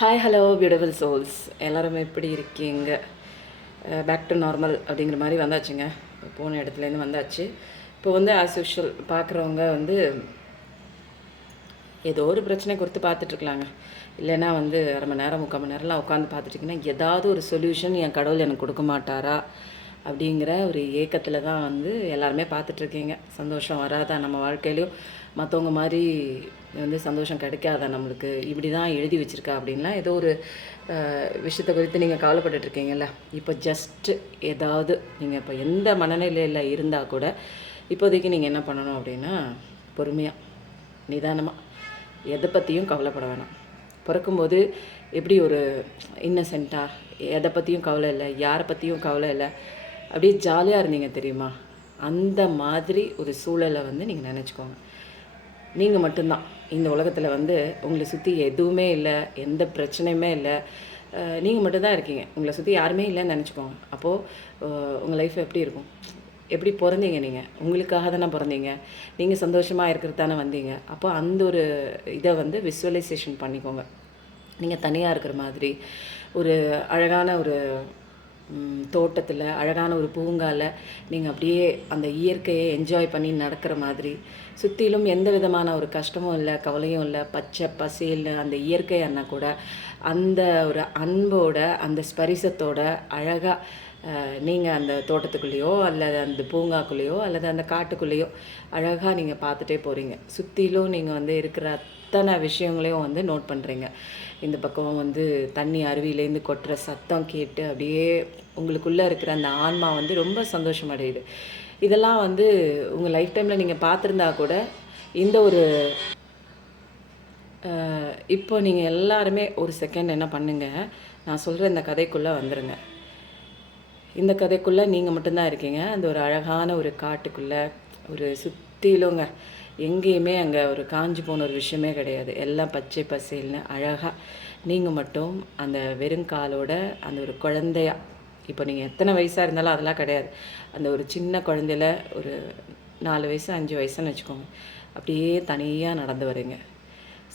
Hi hello beautiful souls எல்லாரும் எப்படி இருக்கீங்க? பேக் டு நார்மல் அப்படிங்கிற மாதிரி வந்தாச்சுங்க. போன இடத்துலேருந்து வந்தாச்சு. இப்போ வந்து ஆஸ் யூஷுவல் பார்க்குறவங்க வந்து ஏதோ ஒரு பிரச்சனை குறித்து பார்த்துட்ருக்கலாங்க. இல்லைன்னா வந்து அரை மணி நேரம் 3/4 மணி நேரம்லாம் உட்காந்து பார்த்துட்டிங்கன்னா ஏதாவது ஒரு சொல்யூஷன் என் கடவுள் எனக்கு கொடுக்க மாட்டாரா அப்படிங்கிற ஒரு ஏக்கத்தில் தான் வந்து எல்லாருமே பார்த்துட்ருக்கீங்க. சந்தோஷம் வராதா நம்ம வாழ்க்கையிலையும்? மற்றவங்க மாதிரி வந்து சந்தோஷம் கிடைக்காதா நம்மளுக்கு? இப்படி தான் எழுதி வச்சுருக்கா அப்படின்லாம் ஏதோ ஒரு விஷயத்தை குறித்து நீங்கள் கவலைப்பட்டுட்ருக்கீங்கல்ல. இப்போ ஜஸ்ட்டு ஏதாவது நீங்கள் இப்போ எந்த மனநிலையில் இருந்தால் கூட இப்போதைக்கு நீங்கள் என்ன பண்ணணும் அப்படின்னா, பொறுமையாக நிதானமாக எதை பற்றியும் கவலைப்பட வேணாம். பிறக்கும்போது எப்படி ஒரு இன்னசென்ட்டாக எதை பற்றியும் கவலை இல்லை, யாரை பற்றியும் கவலை இல்லை, அப்படியே ஜாலியாக இருந்தீங்க தெரியுமா? அந்த மாதிரி ஒரு சூழலை வந்து நீங்கள் நினச்சிக்கோங்க. நீங்கள் மட்டும்தான் இந்த உலகத்தில் வந்து உங்களை சுற்றி எதுவுமே இல்லை, எந்த பிரச்சனையுமே இல்லை, நீங்கள் மட்டும்தான் இருக்கீங்க. உங்களை சுற்றி யாருமே இல்லைன்னு நினச்சிக்கோங்க. அப்போது உங்கள் லைஃப் எப்படி இருக்கும்? எப்படி பிறந்தீங்க நீங்கள்? உங்களுக்காக தானே பிறந்தீங்க. நீங்கள் சந்தோஷமாக இருக்கிறது தானே வந்தீங்க. அப்போ அந்த ஒரு இதை வந்து விசுவலைசேஷன் பண்ணிக்கோங்க. நீங்கள் தனியாக இருக்கிற மாதிரி ஒரு அழகான ஒரு தோட்டத்தில், அழகான ஒரு பூங்காவில் நீங்கள் அப்படியே அந்த இயற்கையை என்ஜாய் பண்ணி நடக்கிற மாதிரி, சுற்றிலும் எந்த விதமான ஒரு கஷ்டமும் இல்லை, கவலையும் இல்லை, பச்சை பசேல்னு அந்த இயற்கை அண்ணா கூட அந்த ஒரு அன்போட அந்த ஸ்பரிசத்தோட அழகாக நீங்கள் அந்த தோட்டத்துக்குள்ளேயோ அல்லது அந்த பூங்காக்குள்ளேயோ அல்லது அந்த காட்டுக்குள்ளேயோ அழகாக நீங்கள் பார்த்துட்டே போகிறீங்க. சுற்றிலும் நீங்கள் வந்து இருக்கிற அத்தனை விஷயங்களையும் வந்து நோட் பண்ணுறீங்க. இந்த பக்கம் வந்து தண்ணி அருவியிலேருந்து கொட்டுற சத்தம் கேட்டு அப்படியே உங்களுக்குள்ளே இருக்கிற அந்த ஆன்மா வந்து ரொம்ப சந்தோஷம் அடையுது. இதெல்லாம் வந்து உங்கள் லைஃப் டைமில் நீங்கள் பார்த்துருந்தா கூட இந்த ஒரு இப்போ நீங்கள் எல்லாருமே ஒரு செகண்ட் என்ன பண்ணுங்கள், நான் சொல்கிற இந்த கதைக்குள்ளே வந்துடுங்க. இந்த கதைக்குள்ளே நீங்கள் மட்டும்தான் இருக்கீங்க. அந்த ஒரு அழகான ஒரு காட்டுக்குள்ளே ஒரு சுற்றிலுங்க எங்கேயுமே அங்கே ஒரு காஞ்சி போன ஒரு விஷயமே கிடையாது. எல்லாம் பச்சை பசேல்னு அழகாக நீங்கள் மட்டும் அந்த வெறுங்காலோட அந்த ஒரு குழந்தையா, இப்போ நீங்கள் எத்தனை வயசாக இருந்தாலும் அதெல்லாம் கிடையாது. அந்த ஒரு சின்ன குழந்தையில ஒரு 4 வயசு 5 வயசுன்னு வச்சுக்கோங்க, அப்படியே தனியாக நடந்து வரீங்க.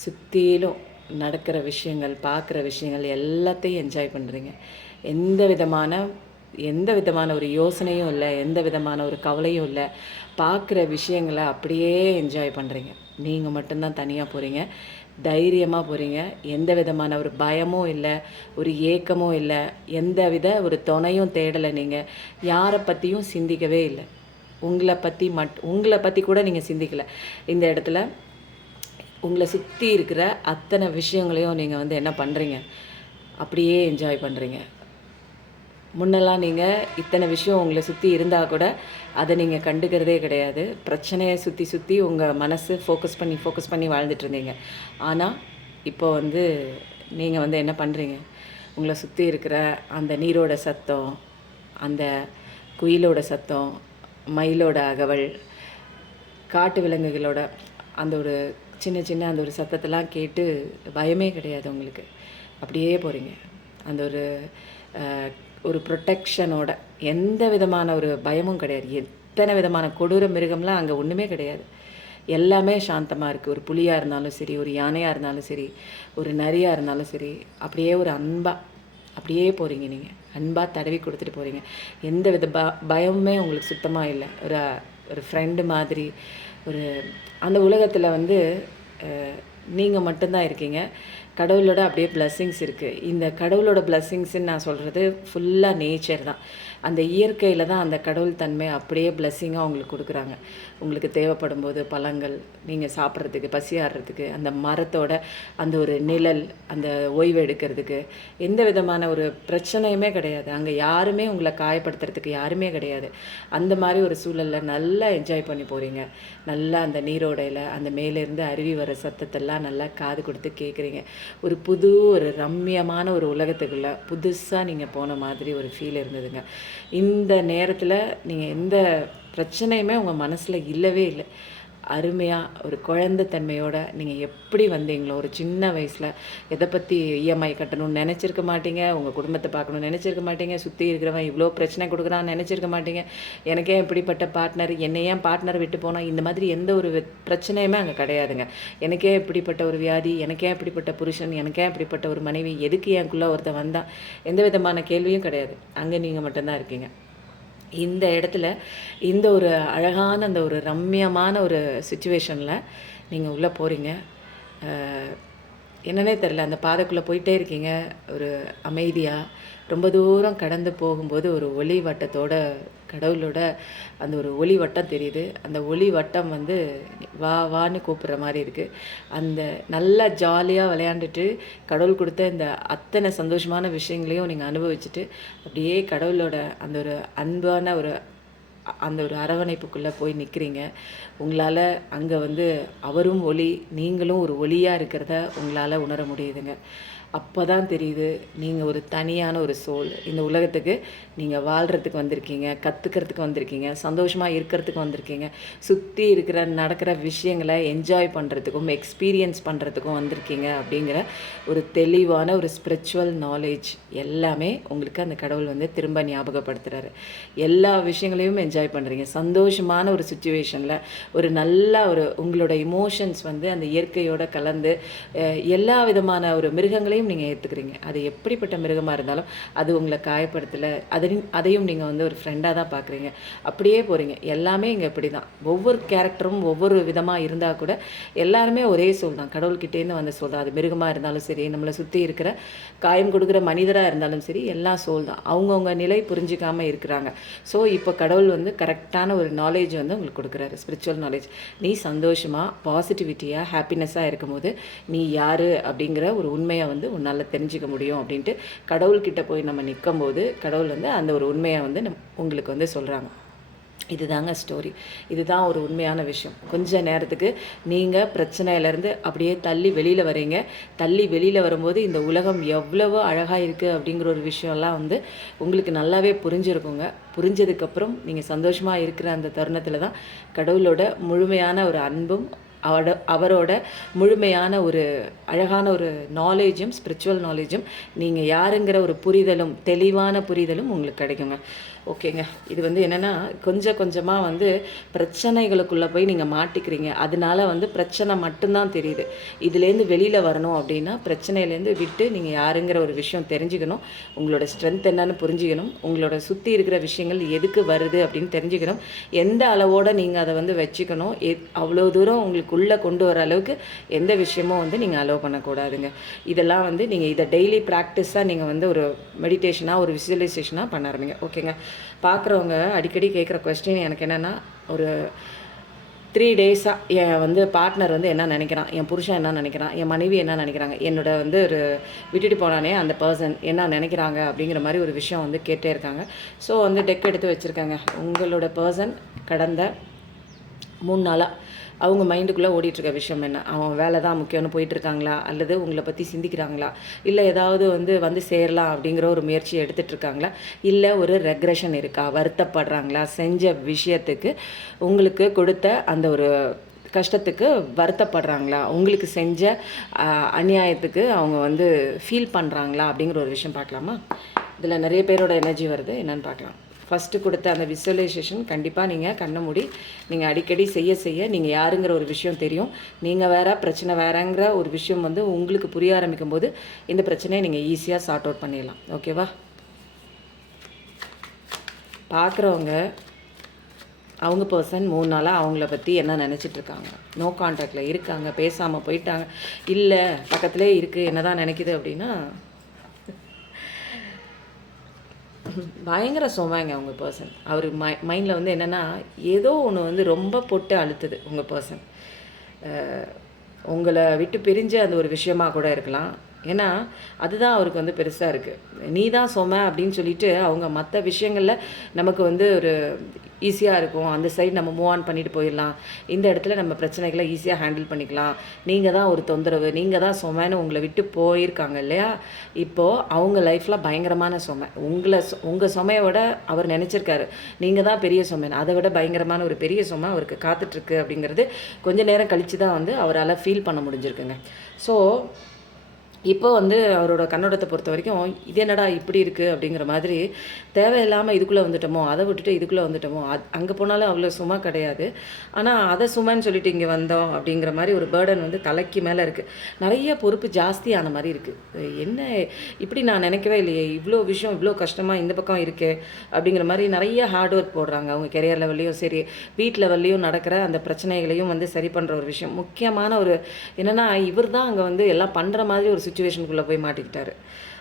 சுற்றிலும் நடக்கிற விஷயங்கள், பார்க்குற விஷயங்கள் எல்லாத்தையும் என்ஜாய் பண்ணுறீங்க. எந்த விதமான ஒரு யோசனையும் இல்லை, எந்த விதமான ஒரு கவலையும் இல்லை. பார்க்குற விஷயங்களை அப்படியே என்ஜாய் பண்ணுறீங்க. நீங்கள் மட்டும்தான் தனியாக போகிறீங்க, தைரியமாக போகிறீங்க. எந்த விதமான ஒரு பயமும் இல்லை, ஒரு ஏக்கமும் இல்லை, எந்த வித ஒரு துணையும் தேடலை. நீங்கள் யாரை பற்றியும் சிந்திக்கவே இல்லை. உங்களை பற்றி கூட நீங்கள் சிந்திக்கலை. இந்த இடத்துல உங்களை சுற்றி இருக்கிற அத்தனை விஷயங்களையும் நீங்கள் வந்து என்ன பண்ணுறீங்க, அப்படியே என்ஜாய் பண்ணுறீங்க. முன்னெல்லாம் நீங்கள் இத்தனை விஷயம் உங்களை சுற்றி இருந்தால் கூட அதை நீங்கள் கண்டுக்கிறதே கிடையாது. பிரச்சனையை சுற்றி உங்கள் மனசு ஃபோக்கஸ் பண்ணி வாழ்ந்துட்டு இருந்தீங்க. ஆனால் இப்போ வந்து நீங்கள் வந்து என்ன பண்ணுறீங்க, உங்களை சுற்றி இருக்கிற அந்த நீரோட சத்தம், அந்த குயிலோட சத்தம், மயிலோட அகவல், காட்டு விலங்குகளோட அந்த ஒரு சின்ன அந்த ஒரு சத்தத்தெல்லாம் கேட்டு பயமே கிடையாது உங்களுக்கு. அப்படியே போகிறீங்க. அந்த ஒரு ப்ரொட்டெக்ஷனோட, எந்த விதமான ஒரு பயமும் கிடையாது. எத்தனை விதமான கொடூர மிருகம்லாம் அங்கே ஒன்றுமே கிடையாது. எல்லாமே சாந்தமாக இருக்குது. ஒரு புலியாக இருந்தாலும் சரி, ஒரு யானையாக இருந்தாலும் சரி, ஒரு நரியாக இருந்தாலும் சரி, அப்படியே ஒரு அன்பாக அப்படியே போகிறீங்க. நீங்கள் அன்பாக தடவி கொடுத்துட்டு போகிறீங்க. எந்த வித பயமுமே உங்களுக்கு சுத்தமாக இல்லை. ஒரு ஃப்ரெண்டு மாதிரி ஒரு அந்த உலகத்தில் வந்து நீங்கள் மட்டும்தான் இருக்கீங்க. கடவுளோட அப்படியே பிளஸ்ஸிங்ஸ் இருக்குது. இந்த கடவுளோட பிளஸ்ஸிங்ஸ்ன்னு நான் சொல்கிறது ஃபுல்லாக நேச்சர் தான். அந்த இயற்கையில் தான் அந்த கடவுள் தன்மை அப்படியே பிளஸ்ஸிங்காக உங்களுக்கு கொடுக்குறாங்க. உங்களுக்கு தேவைப்படும் போது பழங்கள், நீங்கள் சாப்பிட்றதுக்கு, பசியாடுறதுக்கு, அந்த மரத்தோட அந்த ஒரு நிழல், அந்த ஓய்வு எடுக்கிறதுக்கு எந்த விதமான ஒரு பிரச்சனையுமே கிடையாது. அங்கே யாருமே உங்களை காயப்படுத்துறதுக்கு யாருமே கிடையாது. அந்த மாதிரி ஒரு சூழலில் நல்லா என்ஜாய் பண்ணி போகிறீங்க. நல்லா அந்த நீரோடையில் அந்த மேலேருந்து அருவி வர சத்தத்தெல்லாம் நல்லா காது கொடுத்து கேட்குறீங்க. ஒரு ரம்மியமான ஒரு உலகத்துக்குள்ளே புதுசாக நீங்கள் போன மாதிரி ஒரு ஃபீல் இருந்ததுங்க. இந்த நேரத்தில் நீங்கள் எந்த பிரச்சனையுமே உங்கள் மனசில் இல்லவே இல்லை. அருமையாக ஒரு குழந்தைத்தன்மையோட நீங்கள் எப்படி வந்தீங்களோ ஒரு சின்ன வயசில் எதை பற்றி இஎம்ஐ கட்டணும்னு நினச்சிருக்க மாட்டீங்க, உங்கள் குடும்பத்தை பார்க்கணும்னு நினச்சிருக்க மாட்டீங்க, சுற்றி இருக்கிறவன் இவ்வளோ பிரச்சனை கொடுக்குறான்னு நினச்சிருக்க மாட்டீங்க, எனக்கே இப்படிப்பட்ட பார்ட்னர், என்னை ஏன் பார்ட்னர் விட்டு போனால், இந்த மாதிரி எந்த ஒரு பிரச்சனையுமே அங்கே கிடையாதுங்க. எனக்கே இப்படிப்பட்ட ஒரு வியாதி, எனக்கே இப்படிப்பட்ட புருஷன், எனக்கே இப்படிப்பட்ட ஒரு மனைவி, எதுக்கு எனக்குள்ளே ஒருத்தன் வந்தால், எந்த விதமான கேள்வியும் கிடையாது. அங்கே நீங்கள் மட்டும்தான் இருக்கீங்க. இந்த இடத்துல இந்த ஒரு அழகான அந்த ஒரு ரம்மியமான ஒரு சுச்சுவேஷனில் நீங்கள் உள்ளே போகிறீங்க. என்னன்னே தெரில, அந்த பாதைக்குள்ளே போயிட்டே இருக்கீங்க. ஒரு அமைதியாக ரொம்ப தூரம் கடந்து போகும்போது ஒரு ஒளி வட்டத்தோட கடவுளோட அந்த ஒரு ஒளி வட்டம் தெரியுது. அந்த ஒளி வட்டம் வந்து வா வான்னு கூப்பிட்ற மாதிரி இருக்குது. அந்த நல்லா ஜாலியாக விளையாண்டுட்டு கடவுள் கொடுத்த இந்த அத்தனை சந்தோஷமான விஷயங்களையும் நீங்கள் அனுபவிச்சுட்டு அப்படியே கடவுளோட அந்த ஒரு அன்பான ஒரு அந்த ஒரு அரவணைப்புக்குள்ளே போய் நிற்கிறீங்க. உங்களால் அங்கே வந்து அவரும் ஒளி, நீங்களும் ஒரு ஒளியாக இருக்கிறத உங்களால் உணர முடியுதுங்க. அப்போ தான் தெரியுது நீங்கள் ஒரு தனியான ஒரு சோல். இந்த உலகத்துக்கு நீங்கள் வாழ்கிறதுக்கு வந்திருக்கீங்க, கற்றுக்கிறதுக்கு வந்திருக்கீங்க, சந்தோஷமாக இருக்கிறதுக்கு வந்திருக்கீங்க, சுற்றி இருக்கிற நடக்கிற விஷயங்களை என்ஜாய் பண்ணுறதுக்கும் எக்ஸ்பீரியன்ஸ் பண்ணுறதுக்கும் வந்திருக்கீங்க அப்படிங்கிற ஒரு தெளிவான ஒரு ஸ்பிரிச்சுவல் நாலேஜ் எல்லாமே உங்களுக்கு அந்த கடவுள் வந்து திரும்ப ஞாபகப்படுத்துகிறாரு. எல்லா விஷயங்களையும் என்ஜாய் பண்ணுறீங்க. சந்தோஷமான ஒரு சுச்சுவேஷனில் ஒரு நல்ல ஒரு உங்களோட இமோஷன்ஸ் வந்து அந்த இயற்கையோடு கலந்து எல்லா விதமான ஒரு மிருகங்களையும் நீங்கள் ஏற்றுக்கிறீங்க. அது எப்படிப்பட்ட மிருகமாக இருந்தாலும் அது உங்களை காயப்படுத்தலை, அதையும் நீங்கள் வந்து ஒரு ஃப்ரெண்டாக தான் பார்க்குறீங்க. அப்படியே போகிறீங்க. எல்லாமே இங்கே இப்படி தான். ஒவ்வொரு கேரக்டரும் ஒவ்வொரு விதமாக இருந்தால் கூட எல்லாருமே ஒரே சோல் தான், கடவுள்கிட்டேருந்து வந்த சோல் தான். அது மிருகமாக இருந்தாலும் சரி, நம்மளை சுற்றி இருக்கிற காயம் கொடுக்குற மனிதராக இருந்தாலும் சரி, எல்லா சோல் தான். அவங்கவுங்க நிலை புரிஞ்சிக்காமல் இருக்கிறாங்க. ஸோ இப்போ கடவுள் வந்து கரெக்டான ஒரு நாலேஜ் வந்து உங்களுக்கு கொடுக்குறாரு, ஸ்பிரிச்சுவல் நாலேஜ். நீ சந்தோஷமாக பாசிட்டிவிட்டியாக ஹாப்பினஸ்ஸாக இருக்கும்போது நீ யார் அப்படிங்கிற ஒரு உண்மையை வந்து உன்னால் தெரிஞ்சிக்க முடியும் அப்படின்ட்டு கடவுள்கிட்ட போய் நம்ம நிற்கும்போது கடவுள் வந்து அந்த ஒரு உண்மையை வந்து உங்களுக்கு வந்து சொல்கிறாங்க. இதுதாங்க ஸ்டோரி. இதுதான் ஒரு உண்மையான விஷயம். கொஞ்ச நேரத்துக்கு நீங்கள் பிரச்சனையிலேருந்து அப்படியே தள்ளி வெளியில் வரீங்க. தள்ளி வெளியில் வரும்போது இந்த உலகம் எவ்வளவோ அழகாக இருக்குது அப்படிங்கிற ஒரு விஷயம்லாம் வந்து உங்களுக்கு நல்லாவே புரிஞ்சிருக்குங்க. புரிஞ்சதுக்கப்புறம் நீங்கள் சந்தோஷமாக இருக்கிற அந்த தருணத்தில் தான் கடவுளோட முழுமையான ஒரு அன்பும் அவரோட முழுமையான ஒரு அழகான ஒரு நாலேஜும் ஸ்பிரிச்சுவல் நாலேஜும் நீங்கள் யாருங்கிற ஒரு புரிதலும் தெளிவான புரிதலும் உங்களுக்கு கிடைக்குங்க. ஓகேங்க. இது வந்து என்னென்னா கொஞ்சம் கொஞ்சமாக வந்து பிரச்சனைகளுக்குள்ளே போய் நீங்கள் மாட்டிக்கிறீங்க. அதனால வந்து பிரச்சனை மட்டும்தான் தெரியுது. இதுலேருந்து வெளியில் வரணும் அப்படின்னா பிரச்சனையிலேருந்து விட்டு நீங்கள் யாருங்கிற ஒரு விஷயம் தெரிஞ்சுக்கணும். உங்களோட ஸ்ட்ரென்த் என்னன்னு புரிஞ்சுக்கணும். உங்களோட சுற்றி இருக்கிற விஷயங்கள் எதுக்கு வருது அப்படின்னு தெரிஞ்சுக்கணும். எந்த அளவோடு நீங்கள் அதை வந்து வச்சுக்கணும். அவ்வளோ தூரம் உங்களுக்கு உள்ளே கொண்டு வர அளவுக்கு எந்த விஷயமும் வந்து நீங்கள் அலோவ் பண்ணக்கூடாதுங்க. இதெல்லாம் வந்து நீங்கள் இதை டெய்லி ப்ராக்டிஸாக நீங்கள் வந்து ஒரு மெடிடேஷனாக ஒரு விசுவலைசேஷனாக பண்ண ஆரம்பிங்க. ஓகேங்க. பார்க்குறவங்க அடிக்கடி கேட்குற கொஸ்டின் எனக்கு என்னென்னா, ஒரு 3 டேஸாக என் வந்து பார்ட்னர் வந்து என்ன நினைக்கிறான், என் புருஷன் என்ன நினைக்கிறான், என் மனைவி என்ன நினைக்கிறாங்க, என்னோட வந்து ஒரு விட்டுட்டு போனானே அந்த பர்சன் என்ன நினைக்கிறாங்க அப்படிங்கிற மாதிரி ஒரு விஷயம் வந்து கேட்டே இருக்காங்க. ஸோ வந்து டெக் எடுத்து வச்சுருக்காங்க. உங்களோட பர்சன் கடந்த 3 நாளாக அவங்க மைண்டுக்குள்ளே ஓடிட்டுருக்க விஷயம் என்ன, அவன் வேலை தான் முக்கியம்னு போயிட்டுருக்காங்களா, அல்லது உங்களை பற்றி சிந்திக்கிறாங்களா, இல்லை ஏதாவது வந்து சேரலாம் அப்படிங்கிற ஒரு முயற்சி எடுத்துகிட்ருக்காங்களா, இல்லை ஒரு ரெக்ரெஷன் இருக்கா, வருத்தப்படுறாங்களா, செஞ்ச விஷயத்துக்கு உங்களுக்கு கொடுத்த அந்த ஒரு கஷ்டத்துக்கு வருத்தப்படுறாங்களா, உங்களுக்கு செஞ்ச அநியாயத்துக்கு அவங்க வந்து ஃபீல் பண்ணுறாங்களா அப்படிங்கிற ஒரு விஷயம் பார்க்கலாமா. இதில் நிறைய பேரோட எனர்ஜி வருது, என்னென்னு பார்க்கலாம். ஃபஸ்ட்டு கொடுத்த அந்த விசுவலைசேஷன் கண்டிப்பாக நீங்கள் கண்ணை மூடி நீங்கள் அடிக்கடி செய்ய நீங்கள் யாருங்கிற ஒரு விஷயம் தெரியும். நீங்கள் வேறு பிரச்சனை வேறங்கிற ஒரு விஷயம் வந்து உங்களுக்கு புரிய ஆரம்பிக்கும் போது இந்த பிரச்சனையை நீங்கள் ஈஸியாக சார்ட் அவுட் பண்ணிடலாம். ஓகேவா. பார்க்குறவங்க அவங்க பர்சன் 3 நாளாக அவங்கள பற்றி என்ன நினச்சிட்ருக்காங்க, நோ கான்டாக்டில் இருக்காங்க, பேசாமல் போயிட்டாங்க, இல்லை பக்கத்துலேயே இருக்குது, என்ன தான் நினைக்குது அப்படின்னா பயங்கர சோமாங்க உங்கள் பர்சன். அவர் மைண்டில் வந்து என்னென்னா ஏதோ ஒன்று வந்து ரொம்ப போட்டு அழுத்துது உங்கள் பர்சன். உங்களை விட்டு பிரிஞ்சு அந்த ஒரு விஷயமாக கூட இருக்கலாம். ஏன்னா அதுதான் அவருக்கு வந்து பெருசாக இருக்குது. நீ தான் சொம அப்படின்னு சொல்லிட்டு அவங்க மற்ற விஷயங்களில் நமக்கு வந்து ஒரு ஈஸியாக இருக்கும். அந்த சைடு நம்ம மூவ் ஆன் பண்ணிட்டு போயிடலாம். இந்த இடத்துல நம்ம பிரச்சனைகளை ஈஸியாக ஹேண்டில் பண்ணிக்கலாம். நீங்கள் தான் ஒரு தொந்தரவு, நீங்கள் தான் சுமைன்னு உங்களை விட்டு போயிருக்காங்க இல்லையா? இப்போது அவங்க லைஃப்பில் பயங்கரமான சுமை. உங்கள் சுமையோட அவர் நினச்சிருக்காரு நீங்கள் தான் பெரிய சுமைன்னு. அதை விட பயங்கரமான ஒரு பெரிய சுமை அவருக்கு காத்துட்ருக்கு அப்படிங்கிறது கொஞ்சம் நேரம் கழித்து தான் வந்து அவரால் ஃபீல் பண்ண முடிஞ்சிருக்குங்க. ஸோ இப்போ வந்து அவரோட கண்ணோட்டத்தை பொறுத்த வரைக்கும் இது என்னடா இப்படி இருக்குது அப்படிங்கிற மாதிரி தேவையில்லாமல் இதுக்குள்ளே வந்துட்டோமோ, அதை விட்டுட்டு இதுக்குள்ளே வந்துட்டோமோ, அங்கே போனாலும் அவ்வளோ சும்மா கிடையாது. ஆனால் அதை சும்மான்னு சொல்லிட்டு இங்கே வந்தோம் அப்படிங்கிற மாதிரி ஒரு பேர்டன் வந்து தலைக்கு மேலே இருக்குது. நிறைய பொறுப்பு ஜாஸ்தியான மாதிரி இருக்குது. என்ன இப்படி நான் நினைக்கவே இல்லையே, இவ்வளோ விஷயம் இவ்வளோ கஷ்டமாக இந்த பக்கம் இருக்குது அப்படிங்கிற மாதிரி நிறைய ஹார்ட் ஒர்க் போடுறாங்க. அவங்க கெரியர் லெவல்லையும் சரி, வீட் லெவல்லையும் நடக்கிற அந்த பிரச்சனைகளையும் வந்து சரி பண்ணுற ஒரு விஷயம். முக்கியமான ஒரு என்னென்னா இவர் தான் அங்கே வந்து எல்லாம் பண்ணுற மாதிரி ஒரு சுச்சுவேஷனுக்குள்ளே போய் மாட்டிக்கிட்டாரு.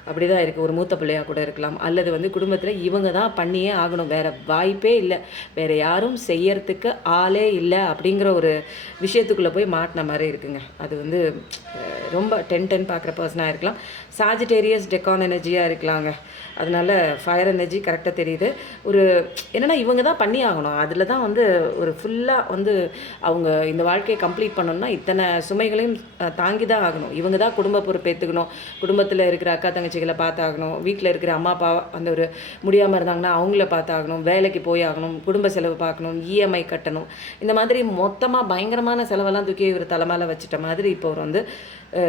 அப்படி தான் இருக்குது. ஒரு மூத்த பிள்ளையாக கூட இருக்கலாம், அல்லது வந்து குடும்பத்தில் இவங்க தான் பண்ணியே ஆகணும், வேறு வாய்ப்பே இல்லை, வேறு யாரும் செய்யறதுக்கு ஆளே இல்லை அப்படிங்கிற ஒரு விஷயத்துக்குள்ளே போய் மாட்டின மாதிரி இருக்குங்க. அது வந்து ரொம்ப 10-10 பார்க்குற பர்சனாக இருக்கலாம். சாஜிடேரியஸ் டெக்கான் எனர்ஜியாக இருக்கலாங்க. அதனால் ஃபயர் எனர்ஜி கரெக்டாக தெரியுது. ஒரு என்னென்னா இவங்க தான் பண்ணி ஆகணும். அதில் தான் வந்து ஒரு ஃபுல்லாக வந்து அவங்க இந்த வாழ்க்கையை கம்ப்ளீட் பண்ணணும்னா இத்தனை சுமைகளையும் தாங்கி தான் ஆகணும். இவங்க தான் குடும்ப பொறுப்பேற்றுக்கணும், குடும்பத்தில் இருக்கிற அக்கா தங்கச்சிகளை பார்த்தாகணும், வீட்டில் இருக்கிற அம்மா அப்பா அந்த ஒரு முடியாமல் இருந்தாங்கன்னா அவங்கள பார்த்தாகணும், வேலைக்கு போய் ஆகணும், குடும்ப செலவு பார்க்கணும், இஎம்ஐ கட்டணும், இந்த மாதிரி மொத்தமாக பயங்கரமான செலவெல்லாம் தூக்கி இவர் தலைமையில் வச்சுட்ட மாதிரி இப்போ அவர் வந்து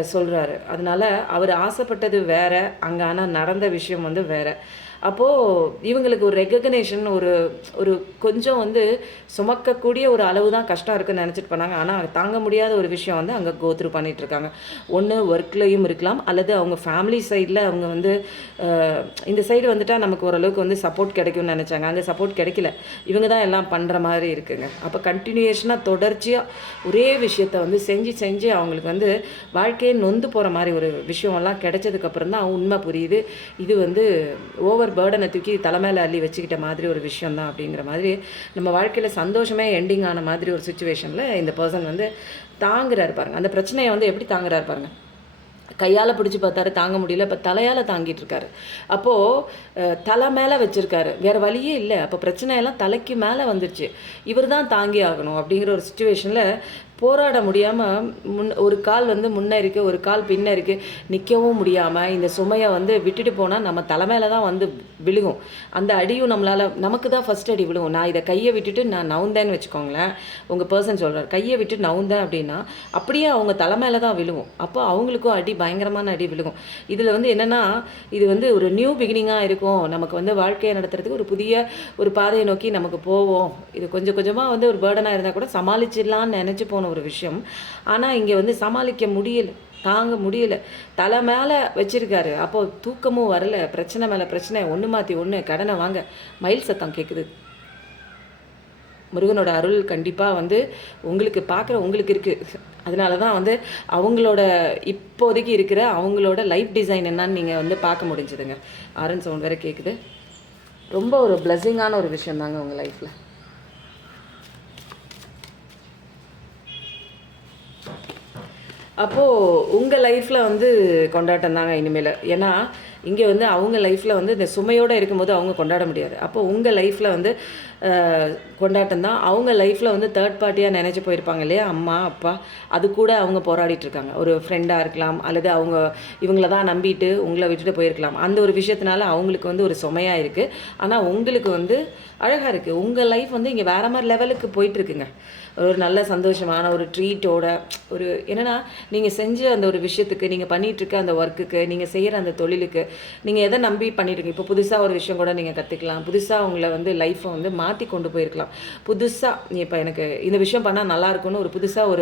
சொல்கிறாரு. அதனால் அவர் ஆசைப்பட்டது வேறு, அங்கே ஆனால் நடந்த விஷயம் வந்து வேறு. அப்போது இவங்களுக்கு ஒரு ரெகக்னேஷன் ஒரு ஒரு கொஞ்சம் வந்து சுமக்கக்கூடிய ஒரு அளவு தான் கஷ்டம் இருக்குதுன்னு நினச்சிட்டு பண்ணாங்க. ஆனால் தாங்க முடியாத ஒரு விஷயம் வந்து அங்கே கோத்ரூ பண்ணிகிட்ருக்காங்க. ஒன்று ஒர்க்லேயும் இருக்கலாம், அல்லது அவங்க ஃபேமிலி சைடில் அவங்க வந்து இந்த சைடு வந்துட்டால் நமக்கு ஓரளவுக்கு வந்து சப்போர்ட் கிடைக்கும்னு நினச்சாங்க. அங்கே சப்போர்ட் கிடைக்கல, இவங்க தான் எல்லாம் பண்ணுற மாதிரி இருக்குங்க. அப்போ கண்டினியூஷனாக தொடர்ச்சியாக ஒரே விஷயத்த வந்து செஞ்சு செஞ்சு அவங்களுக்கு வந்து வாழ்க்கையை நொந்து போகிற மாதிரி ஒரு விஷயமெல்லாம் கிடைச்சதுக்கப்புறம் தான் உண்மை புரியுது. இது வந்து ஓவர் பேர்டனை தூக்கி தலைமையில் அள்ளி வச்சுக்கிட்ட மாதிரி ஒரு விஷயம் தான் அப்படிங்கிற மாதிரி நம்ம வாழ்க்கையில் சந்தோஷமே எண்டிங் ஆன மாதிரி ஒரு சுச்சுவேஷனில் இந்த பர்சன் வந்து தாங்குறாரு பாருங்க. அந்த பிரச்சனையை வந்து எப்படி தாங்குறாரு பாருங்க. கையால் பிடிச்சி பார்த்தாரு, தாங்க முடியல, இப்போ தலையால் தாங்கிட்டு இருக்காரு. அப்போது தலை மேலே வச்சுருக்காரு, வேறு வழியே இல்லை. அப்போ பிரச்சனையெல்லாம் தலைக்கு மேலே வந்துருச்சு, இவர் தான் தாங்கி ஆகணும் அப்படிங்கிற ஒரு சுச்சுவேஷனில் போராட முடியாமல் ஒரு கால் வந்து முன்னே இருக்குது, ஒரு கால் பின்னே இருக்குது, நிற்கவும் முடியாமல் இந்த சுமையை வந்து விட்டுட்டு போனால் நம்ம தலைமையில தான் வந்து விழுகும். அந்த அடியும் நமக்கு தான் ஃபஸ்ட் அடி விழுகும். நான் இதை கையை விட்டுட்டு நான் நவுந்தேன்னு வச்சுக்கோங்களேன், உங்கள் பர்சன் சொல்கிறார், கையை விட்டு நவுந்தேன் அப்படின்னா அப்படியே அவங்க தலைமையில தான் விழுகும். அப்போ அவங்களுக்கும் அடி பயங்கரமான அடி விழுகும். இதில் வந்து என்னென்னா இது வந்து ஒரு நியூ பிகினிங்காக இருக்கும், நமக்கு வந்து வாழ்க்கையை நடத்துறதுக்கு ஒரு புதிய ஒரு பாதையை நோக்கி நமக்கு போவோம். இது கொஞ்சம் கொஞ்சமாக வந்து ஒரு பேர்டனாக இருந்தால் கூட சமாளிச்சிடலான்னு நினச்சி போன ஒரு விஷயம். ஆனால் இங்கே வந்து சமாளிக்க முடியல, தாங்க முடியல, தலை மேலே வச்சிருக்காரு. அப்போது தூக்கமும் வரல, பிரச்சனை மேலே பிரச்சனை, ஒன்று மாற்றி ஒன்று, கடனை வாங்க, மயில் சத்தம் கேட்குது. முருகனோட அருள் கண்டிப்பாக வந்து உங்களுக்கு பார்க்குற உங்களுக்கு இருக்குது. அதனால தான் வந்து அவங்களோட இப்போதைக்கு இருக்கிற அவங்களோட லைஃப் டிசைன் என்னன்னு நீங்கள் வந்து பார்க்க முடிஞ்சுதுங்க. ஆரன் சவுண்ட் வேறு கேட்குது. ரொம்ப ஒரு பிளெஸ்ஸிங்கான ஒரு விஷயம் தாங்க உங்கள் லைஃப்பில். அப்போது உங்கள் லைஃப்பில் வந்து கொண்டாட்டம் தாங்க இனிமேல். ஏன்னா இங்கே வந்து அவங்க லைஃப்பில் வந்து இந்த சுமையோடு இருக்கும்போது அவங்க கொண்டாட முடியாது. அப்போது உங்கள் லைஃப்பில் வந்து கொண்டாட்டம் தான். அவங்க லைஃப்பில் வந்து தேர்ட் பார்ட்டியாக நினச்சி போயிருப்பாங்க இல்லையா, அம்மா அப்பா, அது கூட அவங்க போராடிட்டுருக்காங்க. ஒரு ஃப்ரெண்டாக இருக்கலாம், அல்லது அவங்க இவங்கள தான் நம்பிட்டு உங்களை விட்டுட்டு போயிருக்கலாம். அந்த ஒரு விஷயத்தினால அவங்களுக்கு வந்து ஒரு சுமையாக இருக்குது. ஆனால் உங்களுக்கு வந்து அழகாக இருக்குது. உங்கள் லைஃப் வந்து இங்கே வேறு மாதிரி லெவலுக்கு போயிட்டுருக்குங்க. ஒரு நல்ல சந்தோஷமான ஒரு ட்ரீட்டோட ஒரு என்னென்னா நீங்கள் செஞ்ச அந்த ஒரு விஷயத்துக்கு, நீங்கள் பண்ணிகிட்ருக்க அந்த ஒர்க்குக்கு, நீங்கள் செய்கிற அந்த தொழிலுக்கு, நீங்கள் எதை நம்பி பண்ணிட்டுருக்கீங்க. இப்போ புதுசாக ஒரு விஷயம் கூட நீங்கள் கற்றுக்கலாம், புதுசாக உங்களை வந்து லைஃப்பை வந்து மாற்றி கொண்டு போயிருக்கலாம். புதுசாக இப்போ எனக்கு இந்த விஷயம் பண்ணால் நல்லாயிருக்குன்னு ஒரு புதுசாக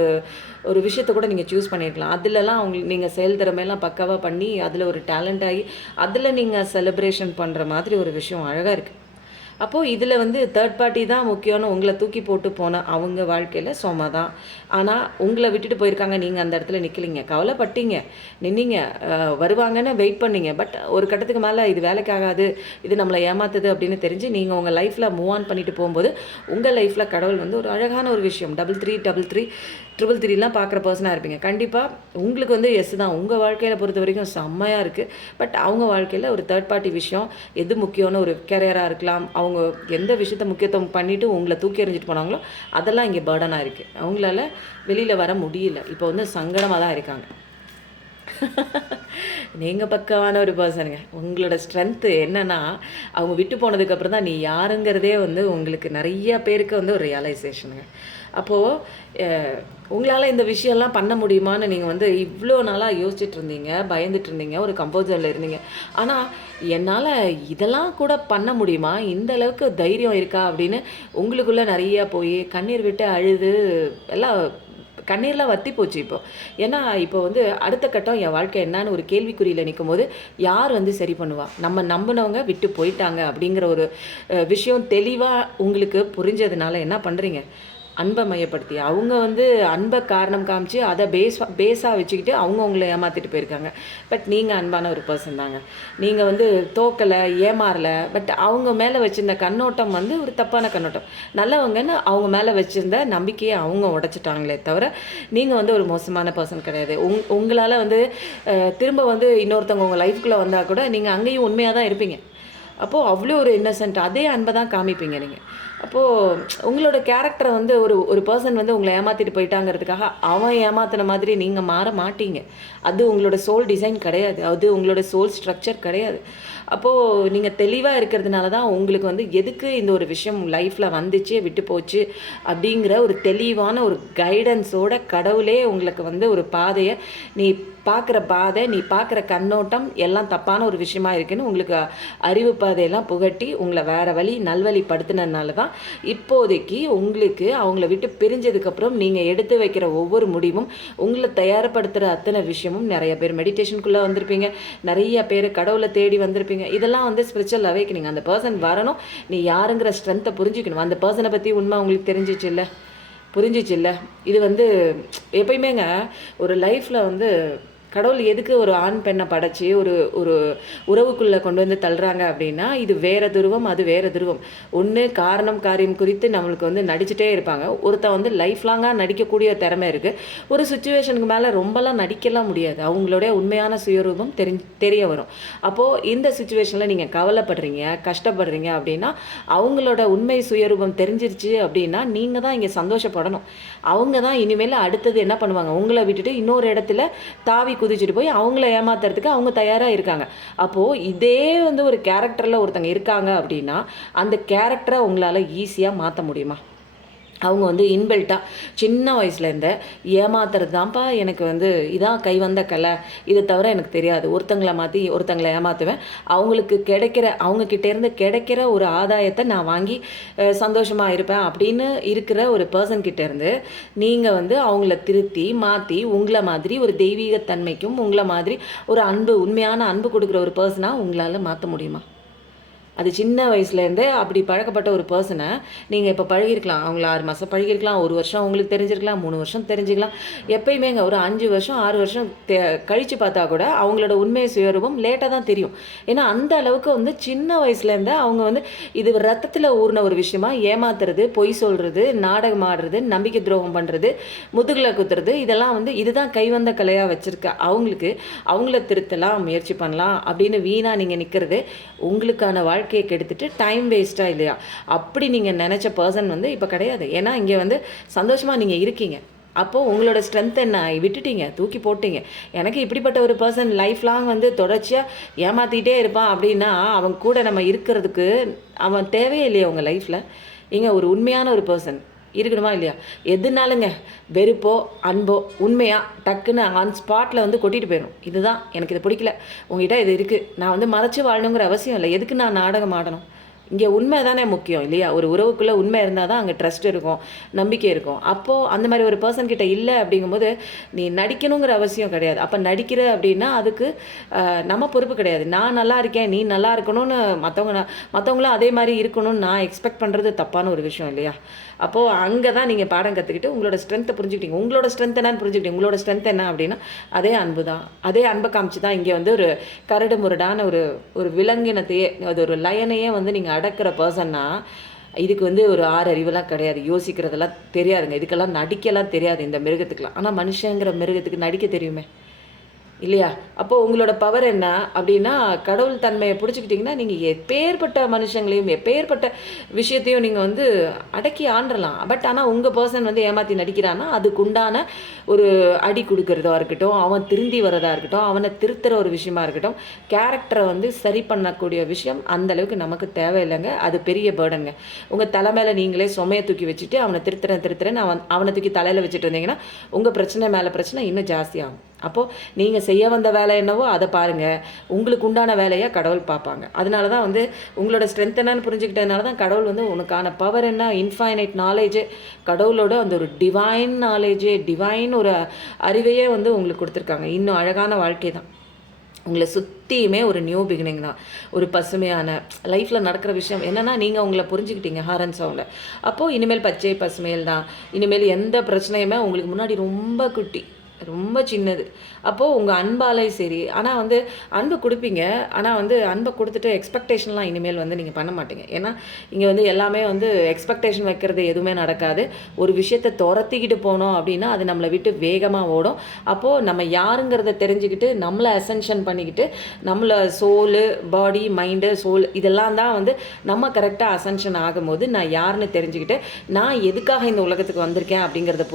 ஒரு விஷயத்தை கூட நீங்கள் சூஸ் பண்ணியிருக்கலாம். அதிலலாம் உங்களுக்கு நீங்கள் செயல் திறமையெல்லாம் பக்காவாக பண்ணி அதில் ஒரு டேலண்ட் ஆகி அதில் நீங்கள் செலிப்ரேஷன் பண்ணுற மாதிரி ஒரு விஷயம் அழகாக இருக்குது. அப்போது இதில் வந்து தேர்ட் பார்ட்டி தான் முக்கியம்னு உங்களை தூக்கி போட்டு போன அவங்க வாழ்க்கையில் சுமை தான். ஆனால் உங்களை விட்டுட்டு போயிருக்காங்க, நீங்கள் அந்த இடத்துல நிற்கலிங்க, கவலைப்பட்டீங்க, நின்னீங்க, வருவாங்கன்னு வெயிட் பண்ணீங்க. பட் ஒரு கட்டத்துக்கு மேலே இது வேலைக்காகாது, இது நம்மளை ஏமாத்துது அப்படின்னு தெரிஞ்சு நீங்கள் உங்கள் லைஃப்பில் மூவ் ஆன் பண்ணிட்டு போகும்போது உங்கள் லைஃப்பில் கடவுள் வந்து ஒரு அழகான ஒரு விஷயம் 3333 333 பார்க்குற பர்சனாக இருப்பீங்க. கண்டிப்பாக உங்களுக்கு வந்து எஸ் தான், உங்கள் வாழ்க்கையில் பொறுத்த வரைக்கும் செம்மையாக இருக்குது. பட் அவங்க வாழ்க்கையில் ஒரு தேர்ட் பார்ட்டி விஷயம் எது முக்கியம்னு ஒரு கேரியராக இருக்கலாம், அவங்க அவங்க எந்த விஷயத்த முக்கியத்துவம் பண்ணிவிட்டு உங்களை தூக்கி எறிஞ்சிட்டு போனாங்களோ அதெல்லாம் இங்கே பேர்டனாக இருக்குது. அவங்களால வெளியில் வர முடியல. இப்போ வந்து சங்கடமாக தான் இருக்காங்க. நீங்கள் பக்கமான ஒரு பர்சனுங்க. உங்களோட ஸ்ட்ரென்த்து என்னென்னா, அவங்க விட்டு போனதுக்கப்புறம் தான் நீ யாருங்கிறதே வந்து உங்களுக்கு நிறைய பேருக்கு வந்து ஒரு ரியலைசேஷனுங்க. அப்போது உங்களால் இந்த விஷயம்லாம் பண்ண முடியுமான்னு நீங்கள் வந்து இவ்வளோ நாளாக யோசிச்சுட்டு இருந்தீங்க, பயந்துட்டு இருந்தீங்க, ஒரு கம்போஸ் ஜோனில் இருந்தீங்க. ஆனால் என்னால் இதெல்லாம் கூட பண்ண முடியுமா, இந்த அளவுக்கு தைரியம் இருக்கா அப்படின்னு உங்களுக்குள்ளே நிறையா போய் கண்ணீர் விட்டு அழுது எல்லாம் கண்ணீர்லாம் வற்றி போச்சு இப்போ. ஏன்னா இப்போ வந்து அடுத்த கட்டம் என் வாழ்க்கை என்னான்னு ஒரு கேள்விக்குறியில் நிற்கும் போது யார் வந்து சரி பண்ணுவா, நம்ம நம்பினவங்க விட்டு போயிட்டாங்க அப்படிங்கிற ஒரு விஷயம் தெளிவாக உங்களுக்கு புரிஞ்சதுனால என்ன பண்ணுறீங்க, அன்பை மையப்படுத்தி அவங்க வந்து அன்பை காரணம் காமிச்சு அதை பேஸாக வச்சுக்கிட்டு அவங்க உங்களை ஏமாற்றிட்டு போயிருக்காங்க. பட் நீங்கள் அன்பான ஒரு பர்சன் தாங்க. நீங்கள் வந்து தோக்கலை, ஏமாறலை. பட் அவங்க மேலே வச்சுருந்த கண்ணோட்டம் வந்து ஒரு தப்பான கண்ணோட்டம். நல்லவங்கன்னு அவங்க மேலே வச்சுருந்த நம்பிக்கையை அவங்க உடைச்சிட்டாங்களே தவிர நீங்கள் வந்து ஒரு மோசமான பர்சன் கிடையாது. உங்களால் வந்து திரும்ப வந்து இன்னொருத்தவங்க உங்கள் லைஃப்குள்ளே வந்தால் கூட நீங்கள் அங்கேயும் உண்மையாக தான் இருப்பீங்க. அப்போது அவ்வளோ ஒரு இன்னசென்ட் அதே அன்பை தான் காமிப்பீங்க நீங்கள். அப்போது உங்களோட கேரக்டரை வந்து ஒரு பர்சன் வந்து உங்களை ஏமாற்றிட்டு போயிட்டாங்கிறதுக்காக அவன் ஏமாத்தின மாதிரி நீங்கள் மாற மாட்டீங்க. அது உங்களோட சோல் டிசைன் கிடையாது. அது உங்களோட சோல் ஸ்ட்ரக்சர் கிடையாது. அப்போது நீங்கள் தெளிவாக இருக்கிறதுனால தான் உங்களுக்கு வந்து எதுக்கு இந்த ஒரு விஷயம் லைஃப்பில் வந்துச்சு விட்டு போச்சு அப்படிங்கிற ஒரு தெளிவான ஒரு கைடன்ஸோட கடவுளே உங்களுக்கு வந்து ஒரு பாதையை, நீ பார்க்குற பாதை, நீ பார்க்குற கண்ணோட்டம் எல்லாம் தப்பான ஒரு விஷயமா இருக்குன்னு உங்களுக்கு அறிவு பாதையெல்லாம் புகட்டி உங்களை வேறு வழி நல்வழிப்படுத்தினதுனால தான் இப்போதைக்கு உங்களுக்கு அவங்கள விட்டு பிரிஞ்சதுக்கப்புறம் நீங்கள் எடுத்து வைக்கிற ஒவ்வொரு முடிவும், உங்களை தயார்படுத்துகிற அத்தனை விஷயமும், நிறைய பேர் மெடிடேஷனுக்குள்ளே வந்திருப்பீங்க, நிறைய பேர் கடவுளை தேடி வந்திருப்பீங்க. இதெல்லாம் வந்து ஸ்பிரிச்சுவல் அவேக்கனிங். அந்த பர்சன் வரணும், நீ யாருங்கிற ஸ்ட்ரென்த்தை புரிஞ்சுக்கணும். அந்த பர்சனை பற்றி உண்மை உங்களுக்கு புரிஞ்சிச்சு இல்லை. இது வந்து எப்பயுமேங்க ஒரு லைஃப்பில் வந்து கடவுள் எதுக்கு ஒரு ஆண் பெண்ணை படைச்சி ஒரு ஒரு உறவுக்குள்ளே கொண்டு வந்து தள்ளுறாங்க அப்படின்னா, இது வேறு துருவம், அது வேறு துருவம். ஒன்று காரணம் காரியம் குறித்து நம்மளுக்கு வந்து நடிச்சுட்டே இருப்பாங்க. ஒருத்தன் வந்து லைஃப் லாங்காக நடிக்கக்கூடிய திறமை இருக்குது. ஒரு சுச்சுவேஷனுக்கு மேலே ரொம்பலாம் நடிக்கலாம் முடியாது. அவங்களுடைய உண்மையான சுயரூபம் தெரிய வரும். அப்போது இந்த சுச்சுவேஷனில் நீங்கள் கவலைப்படுறீங்க, கஷ்டப்படுறீங்க அப்படின்னா, அவங்களோட உண்மை சுயரூபம் தெரிஞ்சிருச்சு அப்படின்னா நீங்கள் தான் இங்கே சந்தோஷப்படணும். அவங்க தான் இனிமேல் அடுத்தது என்ன பண்ணுவாங்க, உங்களை விட்டுட்டு இன்னொரு இடத்துல தாவி குதிச்சுட்டு போய் அவங்கள ஏமாத்துறதுக்கு அவங்க தயாராக இருக்காங்க. அப்போது இதே வந்து ஒரு கேரக்டரில் ஒருத்தங்க இருக்காங்க அப்படின்னா அந்த கேரக்டரை உங்களால் ஈஸியாக மாற்ற முடியுமா? அவங்க வந்து இன்பில்ட்டாக சின்ன வயசுலேருந்தே ஏமாத்துறது தான்ப்பா எனக்கு வந்து இதான் கை வந்த கலை, இதை தவிர எனக்கு தெரியாது, ஒருத்தங்களை மாற்றி ஒருத்தங்களை ஏமாற்றுவேன், அவங்களுக்கு அவங்கக்கிட்டேருந்து கிடைக்கிற ஒரு ஆதாயத்தை நான் வாங்கி சந்தோஷமாக இருப்பேன் அப்படின்னு இருக்கிற ஒரு பர்சன்கிட்டேருந்து நீங்கள் வந்து அவங்கள திருத்தி மாற்றி உங்களை மாதிரி ஒரு தெய்வீகத்தன்மைக்கும் உங்களை மாதிரி ஒரு உண்மையான அன்பு கொடுக்குற ஒரு பர்சனாக உங்களால் மாற்ற முடியுமா? அது சின்ன வயசுலேருந்தே அப்படி பழக்கப்பட்ட ஒரு பர்சனை நீங்கள் இப்போ பழகிருக்கலாம். அவங்கள 6 மாதம் பழகிருக்கலாம், 1 வருஷம் உங்களுக்கு தெரிஞ்சிருக்கலாம், 3 வருஷம் தெரிஞ்சுக்கலாம். எப்பயுமேங்க ஒரு 5 வருஷம் 6 வருஷம் கழித்து பார்த்தா கூட அவங்களோட உண்மை சுயரூபம் லேட்டாக தான் தெரியும். ஏன்னா அந்த அளவுக்கு வந்து சின்ன வயசுலேருந்தே அவங்க வந்து இது ரத்தத்தில் ஊறின ஒரு விஷயமா ஏமாத்துறது, பொய் சொல்கிறது, நாடகம் ஆடுறது, நம்பிக்கை துரோகம் பண்ணுறது, முதுகில் குத்துறது, இதெல்லாம் வந்து இதுதான் கைவந்த கலையாக வச்சுருக்க அவங்களுக்கு அவங்கள திருத்தலாம், முயற்சி பண்ணலாம் அப்படின்னு வீணாக நீங்கள் நிற்கிறது உங்களுக்கான வாழ்க்கையை கெடுத்துட்டு டைம் வேஸ்ட்டாக இல்லையா? அப்படி நீங்கள் நினச்ச பர்சன் வந்து இப்போ கிடையாது. ஏன்னா இங்கே வந்து சந்தோஷமாக நீங்கள் இருக்கீங்க. அப்போது உங்களோட ஸ்ட்ரென்த் என்ன விட்டுட்டீங்க, தூக்கி போட்டீங்க. எனக்கு இப்படிப்பட்ட ஒரு பர்சன் லைஃப் லாங் வந்து தொடர்ச்சியாக ஏமாற்றிக்கிட்டே இருப்பான் அப்படின்னா அவன் கூட நம்ம இருக்கிறதுக்கு அவன் தேவையே இல்லையா உங்கள் லைஃப்பில்? ஏங்க ஒரு உண்மையான ஒரு பர்சன் இருக்கணுமா இல்லையா? எதுனாலுங்க வெறுப்போ அன்போ உண்மையாக டக்குன்னு ஆன் ஸ்பாட்டில் வந்து கொட்டிட்டு போயிடும். இதுதான் எனக்கு இது பிடிக்கல, உங்ககிட்ட இது இருக்குது, நான் வந்து மறைச்சி வாழணுங்கிற அவசியம் இல்லை. எதுக்கு நான் நாடகம் ஆடணும்? இங்கே உண்மை தானே முக்கியம் இல்லையா? ஒரு உறவுக்குள்ளே உண்மை இருந்தால் தான் அங்கே ட்ரஸ்ட் இருக்கும், நம்பிக்கை இருக்கும். அப்போது அந்த மாதிரி ஒரு பர்சன் கிட்ட இல்லை அப்படிங்கும்போது நீ நடிக்கணுங்கிற அவசியம் கிடையாது. அப்போ நடிக்கிற அப்படின்னா அதுக்கு நம்ம பொறுப்பு கிடையாது. நான் நல்லா இருக்கேன், நீ நல்லா இருக்கணும்னு மற்றவங்களும் அதே மாதிரி இருக்கணும்னு நான் எக்ஸ்பெக்ட் பண்ணுறது தப்பான ஒரு விஷயம் இல்லையா? அப்போது அங்கே தான் நீங்கள் பாடம் கற்றுக்கிட்டு உங்களோட ஸ்ட்ரென்த்தை புரிஞ்சுக்கிட்டீங்க. உங்களோட ஸ்ட்ரென்த் என்னன்னு புரிஞ்சுக்கிட்டீங்க. உங்களோட ஸ்ட்ரென்த் என்ன அப்படின்னா அதே அன்பு தான். அதே அன்பை காமிச்சு தான் இங்கே வந்து ஒரு கரடு முரடான ஒரு விலங்கினத்தையே, அது ஒரு லயனையே வந்து நீங்கள் அடக்கிற பர்சன்னா இதுக்கு வந்து ஒரு 6 அறிவெல்லாம் கிடையாது, யோசிக்கிறதெல்லாம் தெரியாதுங்க, இதுக்கெல்லாம் நடிக்கலாம் தெரியாது இந்த மிருகத்துக்கெலாம். ஆனால் மனுஷங்கிற மிருகத்துக்கு நடிக்க தெரியுமே. இல்லையா? அப்போ உங்களோட பவர் என்ன அப்படின்னா, கடவுள் தன்மையை புடிச்சுக்கிட்டீங்கன்னா, நீங்க எப்பேர்ப்பட்ட மனுஷங்களையும், எப்பேர்ப்பட்ட விஷயத்தையும் நீங்க வந்து அடக்கி ஆண்டுறலாம். பட் ஆனா உங்க பெர்சன் வந்து ஏமாத்தி நடிக்கிறான்னா, அதுக்குண்டான ஒரு அடி குடுக்கிறதா இருக்கட்டும், அவன் திருந்தி வரதா இருக்கட்டும், அவன திருத்துற ஒரு விஷயமா இருக்கட்டும், கேரக்டர வந்து சரி பண்ணக்கூடிய விஷயம் அந்த அளவுக்கு நமக்கு தேவையில்லங்க. அது பெரிய பர்டன்ங்க. உங்க தல மேல நீங்களே சுமைய தூக்கி வச்சுட்டு, அவன திருத்துறேன்னு அவன தூக்கி தலையில வச்சுட்டு இருந்தீங்கன்னா, உங்க பிரச்சனை மேல பிரச்சனை இன்னும் ஜாஸ்தியாகும். அப்போ நீங்க செய்ய வந்த வேலை என்னவோ அத பாருங்க. உங்களுக்கு உண்டான வேலைய கடவுள் பார்ப்பாங்க. அதனால தான் வந்து உங்களோட ஸ்ட்ரென்த் என்னன்னு புரிஞ்சுக்கிட்டதுனால தான் கடவுள் வந்து உனக்கான பவர் என்ன, இன்ஃபைனைட் நாலேட்ஜ், கடவுளோட அந்த ஒரு டிவைன் நாலேட்ஜ், டிவைன் ஒரு அறிவையே வந்து உங்களுக்கு குடுத்துருக்காங்க. இன்னும் அழகான வாழ்க்கை தான். உங்கள சுத்தியுமே ஒரு நியூ பிகினிங் தான். ஒரு பசுமையான லைஃப்ல நடக்கிற விஷயம் என்னன்னா, நீங்க உங்கள புரிஞ்சுக்கிட்டீங்க ஹாரன் அண்ட் சவுண்ட்ல. அப்போ இனிமேல் பச்சை பசுமையில் தான். இனிமேல் எந்த பிரச்சனையுமே உங்களுக்கு முன்னாடி ரொம்ப குட்டி. ரொம்ப சின்னது. அப்போ உங்க அன்பாலே சரி, ஆனா வந்து அன்பு குடுப்பீங்க. ஆனா வந்து அன்ப குடுத்துட்டு எக்ஸ்பெக்டேஷன்லாம் இனிமேல் வந்து நீங்க பண்ண மாட்டீங்க. ஏன்னா, இங்க வந்து எல்லாமே வந்து எக்ஸ்பெக்டேஷன் வைக்கிறது எதுவுமே நடக்காது. ஒரு விஷயத்த தொரத்திக்கிட்டு போனோம் அப்டின்னா, அது நம்மள விட்டு வேகமா ஓடும். அப்போ நம்ம யாருங்கிறத தெரிஞ்சுக்கிட்டு, நம்மள அசென்ஷன் பண்ணிக்கிட்டு, நம்மள சோலு, பாடி, மைண்டு, சோல் இதெல்லாம் தான் வந்து நம்ம கரெக்ட்டா அசென்ஷன் ஆகும்போது, நான் யாருன்னு தெரிஞ்சுக்கிட்டு, நான் எதுக்காக இந்த உலகத்துக்கு வந்திருக்கேன் அப்டிங்கிறத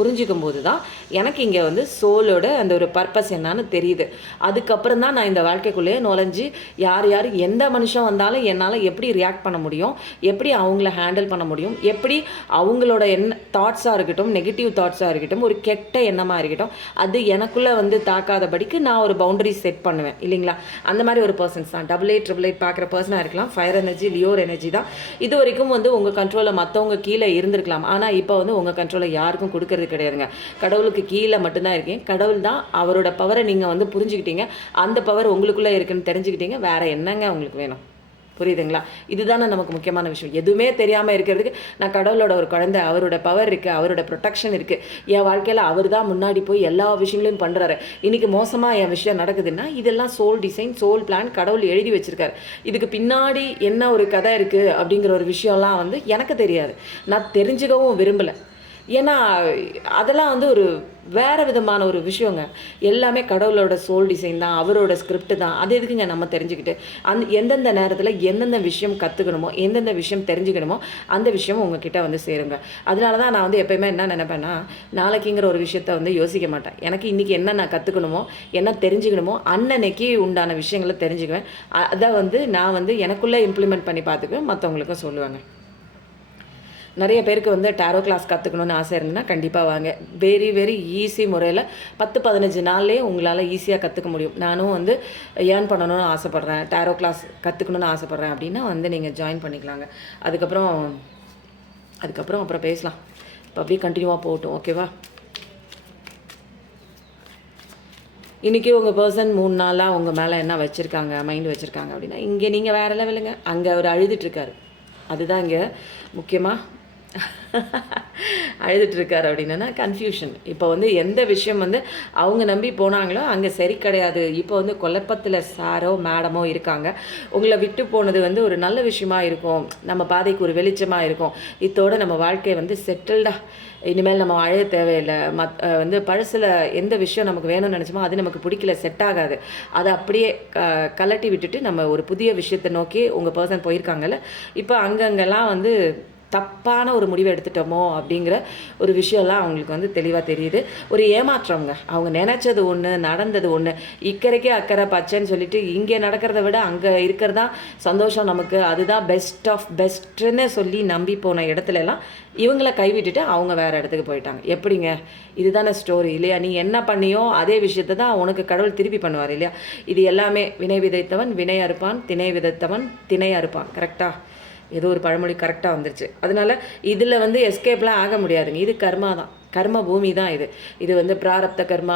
புரிஞ்சுக்கும்போது தான், எனக்கு இங்க வந்து சோலோட அந்த ஒரு பர்பஸ் என்னன்னு தெரியுது. அதுக்கப்புறம் தான் நான் இந்த வாழ்க்கைக்குள்ளேயே நுழைஞ்சு யார் யார் எந்த மனுஷன் வந்தாலும் என்னால் எப்படி ரியாக்ட் பண்ண முடியும், எப்படி அவங்கள ஹேண்டில் பண்ண முடியும், எப்படி அவங்களோட தாட்ஸாக இருக்கட்டும், நெகட்டிவ் தாட்ஸாக இருக்கட்டும், ஒரு கெட்ட எண்ணமாக இருக்கட்டும், அது எனக்குள்ளே வந்து தாக்காதபடிக்கு நான் ஒரு பவுண்டரி செட் பண்ணுவேன் இல்லைங்களா? அந்த மாதிரி ஒரு பர்சன்ஸ் தான். 8888 பார்க்குற பர்சனாக இருக்கலாம். ஃபயர் எனர்ஜி, லியோர் எனர்ஜி தான். இது வரைக்கும் வந்து உங்கள் கண்ட்ரோலில் மற்றவங்க கீழே இருந்திருக்கலாம். ஆனால் இப்போ வந்து உங்கள் கண்ட்ரோலை யாருக்கும் கொடுக்கறது கிடையாதுங்க. கடவுளுக்கு கீழே மட்டும்தான் இருக்கேன். கடவுள் தான் அவரோட பவரை நீங்கள் வந்து புரிஞ்சுக்கிட்டீங்க. அந்த பவர் உங்களுக்குள்ளே இருக்குன்னு தெரிஞ்சுக்கிட்டீங்க. வேறு என்னங்க உங்களுக்கு வேணும்? புரியுதுங்களா? இதுதானே நமக்கு முக்கியமான விஷயம். எதுவுமே தெரியாமல் இருக்கிறதுக்கு நான் கடவுளோட ஒரு குழந்தை, அவரோட பவர் இருக்குது, அவரோட ப்ரொடெக்ஷன் இருக்குது, என் வாழ்க்கையில் அவர் தான் முன்னாடி போய் எல்லா விஷயங்களையும் பண்ணுறாரு. இன்றைக்கி மோசமாக என் விஷயம் நடக்குதுன்னா இதெல்லாம் சோல் டிசைன், சோல் பிளான், கடவுள் எழுதி வச்சுருக்காரு. இதுக்கு பின்னாடி என்ன ஒரு கதை இருக்குது அப்படிங்கிற ஒரு விஷயம்லாம் வந்து எனக்கு தெரியாது. நான் தெரிஞ்சுக்கவும் விரும்பலை. ஏன்னா அதெல்லாம் வந்து ஒரு வேறு விதமான ஒரு விஷயங்க. எல்லாமே கடவுளோட சோல் டிசைன் தான், அவரோட ஸ்கிரிப்ட் தான். அது எதுக்குங்க நம்ம தெரிஞ்சுக்கிட்டு எந்தெந்த நேரத்தில் எந்தெந்த விஷயம் கற்றுக்கணுமோ, எந்தெந்த விஷயம் தெரிஞ்சுக்கணுமோ அந்த விஷயம் உங்ககிட்ட வந்து சேருங்க. அதனால தான் நான் வந்து எப்போயுமே என்ன நினைப்பேன்னா, நாளைக்குங்கிற ஒரு விஷயத்த வந்து யோசிக்க மாட்டேன். எனக்கு இன்றைக்கி என்ன நான் கற்றுக்கணுமோ, என்ன தெரிஞ்சுக்கணுமோ அன்னன்னைக்கு உண்டான விஷயங்களை தெரிஞ்சுக்குவேன். அதை வந்து நான் வந்து எனக்குள்ளே இம்ப்ளிமெண்ட் பண்ணி பார்த்துக்குவேன், மற்றவங்களுக்கும் சொல்லுவேங்க. நிறைய பேருக்கு வந்து டாரோ கிளாஸ் கற்றுக்கணுன்னு ஆசை இருந்ததுன்னா கண்டிப்பாக வாங்க. வெரி வெரி ஈஸி முறையில் 10-15 நாள்லேயே உங்களால் ஈஸியாக கற்றுக்க முடியும். நானும் வந்து ஏர்ன் பண்ணணும்னு ஆசைப்பட்றேன், டாரோ கிளாஸ் கற்றுக்கணுன்னு ஆசைப்பட்றேன் அப்படின்னா வந்து நீங்கள் ஜாயின் பண்ணிக்கலாங்க. அதுக்கப்புறம் அப்புறம் பேசலாம். இப்போ அப்படியே கண்டினியூவாக போகட்டும், ஓகேவா? இன்றைக்கி உங்கள் பர்சன் 3 நாளாக உங்கள் மேலே என்ன வச்சுருக்காங்க, மைண்டு வச்சுருக்காங்க அப்படின்னா, இங்கே நீங்கள் வேறு லெவலுங்க. அங்கே அவர் அழுதுட்டுருக்காரு. அதுதான் இங்கே முக்கியமாக அழுதுட்டுருக்காரு. அப்படின்னா கன்ஃபியூஷன். இப்போ வந்து எந்த விஷயம் வந்து அவங்க நம்பி போனாங்களோ அங்கே சரி கிடையாது. இப்போ வந்து குழப்பத்தில் சாரோ மேடமோ இருக்காங்க. உங்களை விட்டு போனது வந்து ஒரு நல்ல விஷயமா இருக்கும், நம்ம பாதைக்கு ஒரு வெளிச்சமாக இருக்கும், இதோட நம்ம வாழ்க்கையை வந்து செட்டில்டாக இனிமேல் நம்ம வாழ தேவையில்லை. வந்து பழசில் எந்த விஷயம் நமக்கு வேணும்னு நினச்சோமோ அது நமக்கு பிடிக்கல, செட் ஆகாது, அதை அப்படியே கலட்டி விட்டுட்டு நம்ம ஒரு புதிய விஷயத்தை நோக்கி உங்கள் பர்சன் போயிருக்காங்கல்ல. இப்போ அங்கங்கெல்லாம் வந்து தப்பான ஒரு முடிவை எடுத்துட்டோமோ அப்படிங்கிற ஒரு விஷயம்லாம் அவங்களுக்கு வந்து தெளிவாக தெரியுது. ஒரு ஏமாற்றவங்க. அவங்க நினச்சது ஒன்று, நடந்தது ஒன்று. இக்கரைக்கே அக்கறை பச்சைன்னு சொல்லிட்டு இங்கே நடக்கிறத விட அங்கே இருக்கிறதா சந்தோஷம் நமக்கு, அதுதான் பெஸ்ட் ஆஃப் பெஸ்ட்டுன்னு சொல்லி நம்பி போன இடத்துலலாம் இவங்கள கைவிட்டுட்டு அவங்க வேறு இடத்துக்கு போயிட்டாங்க. எப்படிங்க? இதுதானே ஸ்டோரி இல்லையா? நீ என்ன பண்ணியோ அதே விஷயத்தை தான் உனக்கு கடவுள் திருப்பி பண்ணுவார் இல்லையா? இது எல்லாமே வினை விதைத்தவன் வினை அறுப்பான், திணை விதைத்தவன் திணை அறுப்பான். கரெக்டாக? ஏதோ ஒரு பழமொழி கரெக்டாக வந்துருச்சு. அதனால் இதில் வந்து எஸ்கேப்லாம் ஆக முடியாதுங்க. இது கர்மா தான், கர்ம பூமி தான் இது. இது வந்து பிராரப்த கர்மா,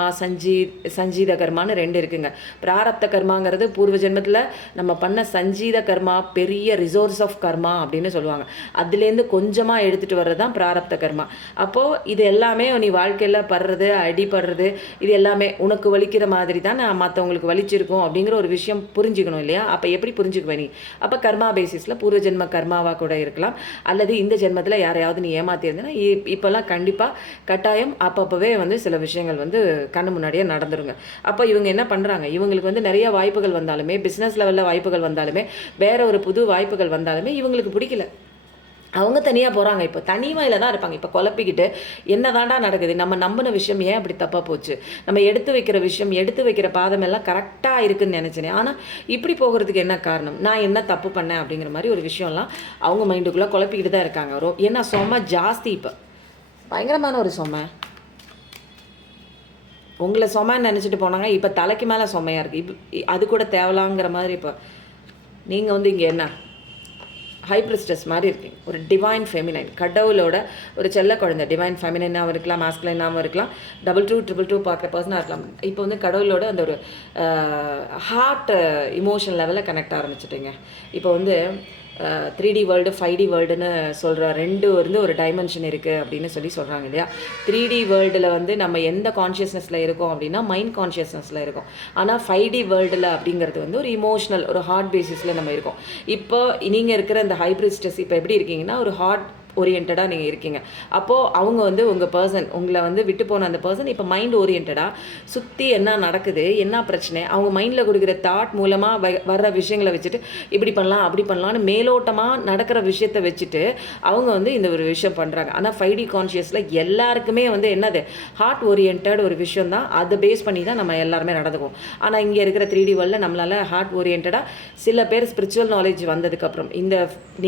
சஞ்சீத கர்மான்னு 2 இருக்குங்க. பிராரப்த கர்மாங்கிறது பூர்வ ஜென்மத்தில் நம்ம பண்ண சஞ்சீத கர்மா, பெரிய ரிசோர்ஸ் ஆஃப் கர்மா அப்படின்னு சொல்லுவாங்க. அதுலேருந்து கொஞ்சமாக எடுத்துகிட்டு வர்றது தான் பிராரப்த கர்மா. அப்போது இது எல்லாமே நீ வாழ்க்கையில் படுறது, அடிபடுறது, இது எல்லாமே உனக்கு வலிக்கிற மாதிரி தான் நான் மற்றவங்களுக்கு வலிச்சிருக்கோம் அப்படிங்கிற ஒரு விஷயம் புரிஞ்சுக்கணும் இல்லையா? அப்போ எப்படி புரிஞ்சுக்குவேன் நீ? அப்போ கர்மா பேசிஸில் பூர்வ ஜென்ம கர்மாவாக கூட இருக்கலாம், அல்லது இந்த ஜென்மத்தில் யாரையாவது நீ ஏமாற்றிருந்தேன்னா இப்போல்லாம் கண்டிப்பாக கட்டாயம் அப்பப்போவே வந்து சில விஷயங்கள் வந்து கண்ணு முன்னாடியே நடந்துருங்க. அப்போ இவங்க என்ன பண்ணுறாங்க, இவங்களுக்கு வந்து நிறைய வாய்ப்புகள் வந்தாலுமே, பிஸ்னஸ் லெவலில் வாய்ப்புகள் வந்தாலுமே, வேற ஒரு புது வாய்ப்புகள் வந்தாலுமே இவங்களுக்கு பிடிக்கல. அவங்க தனியாக போகிறாங்க. இப்போ தனிமையில் தான் இருப்பாங்க. இப்போ குழப்பிக்கிட்டு என்ன தாண்டா நடக்குது, நம்ம நம்பின விஷயம் ஏன் அப்படி தப்பாக போச்சு, நம்ம எடுத்து வைக்கிற விஷயம், எடுத்து வைக்கிற பாதம் எல்லாம் கரெக்டாக இருக்குதுன்னு நினச்சினேன். ஆனால் இப்படி போகிறதுக்கு என்ன காரணம், நான் என்ன தப்பு பண்ணேன் அப்படிங்கிற மாதிரி ஒரு விஷயம்லாம் அவங்க மைண்டுக்குள்ளே குழப்பிக்கிட்டு தான் இருக்காங்க. ஏன்னா சொம ஜாஸ்தி, இப்போ பயங்கரமான ஒரு சொம. உங்களை சொமன்னு நினச்சிட்டு போனாங்க, இப்போ தலைக்கு மேலே சொமையாக இருக்குது. அது கூட தேவலாங்கிற மாதிரி. இப்போ நீங்கள் வந்து இங்கே என்ன ஹை பிரிஸ்டஸ் மாதிரி இருக்கீங்க, ஒரு டிவைன் ஃபெமினைன், கடவுளோட ஒரு செல்ல குழந்தை. டிவைன் ஃபெமினைனாகவும் இருக்கலாம், மாஸ்குலைனாகவும் இருக்கலாம், 2222 பார்க்குற பர்சனாக இருக்கலாம். இப்போ வந்து கடவுளோட அந்த ஒரு ஹார்ட் இமோஷன் லெவலில் கனெக்ட் ஆரம்பிச்சிட்டிங்க. இப்போ வந்து 3D வேர்ல்டு 5D வேர்ல்டுன்னு சொல்கிற ரெண்டு வந்து ஒரு டைமென்ஷன் இருக்குது அப்படின்னு சொல்கிறாங்க இல்லையா. 3D வேர்ல்டில் வந்து நம்ம எந்த கான்ஷியஸ்னஸில் இருக்கோம் அப்படின்னா மைண்ட் கான்ஷியஸ்னஸில் இருக்கோம். ஆனால் 5D வேர்ல்டில் அப்படிங்கிறது வந்து ஒரு இமோஷனல், ஒரு ஹார்ட் பேசிஸில் நம்ம இருக்கோம். இப்போ நீங்கள் இருக்கிற இந்த ஹைப்ரிஸ்டஸ் இப்போ எப்படி இருக்கீங்கன்னா ஒரு ஹார்ட் ஓரியன்டாக நீங்கள் இருக்கீங்க. அப்போது அவங்க வந்து உங்கள் பர்சன், உங்களை வந்து விட்டு போன அந்த பர்சன் இப்போ மைண்ட் ஓரியன்டாக சுற்றி என்ன நடக்குது, என்ன பிரச்சனை, அவங்க மைண்டில் கொடுக்குற தாட் மூலமாக வர்ற விஷயங்களை வச்சுட்டு இப்படி பண்ணலாம் அப்படி பண்ணலான்னு மேலோட்டமாக நடக்கிற விஷயத்தை வச்சுட்டு அவங்க வந்து இந்த ஒரு விஷயம் பண்ணுறாங்க. ஆனால் 5D கான்ஷியஸில் எல்லாருக்குமே வந்து என்னது ஹார்ட் ஓரியன்ட் ஒரு விஷயம் தான், அதை பேஸ் பண்ணி தான் நம்ம எல்லாருமே நடந்துக்குவோம். ஆனால் இங்கே இருக்கிற 3D வேர்ல்டில் நம்மளால் ஹார்ட் ஓரியன்டாக சில பேர் ஸ்பிரிச்சுவல் நாலேஜ் வந்ததுக்கப்புறம் இந்த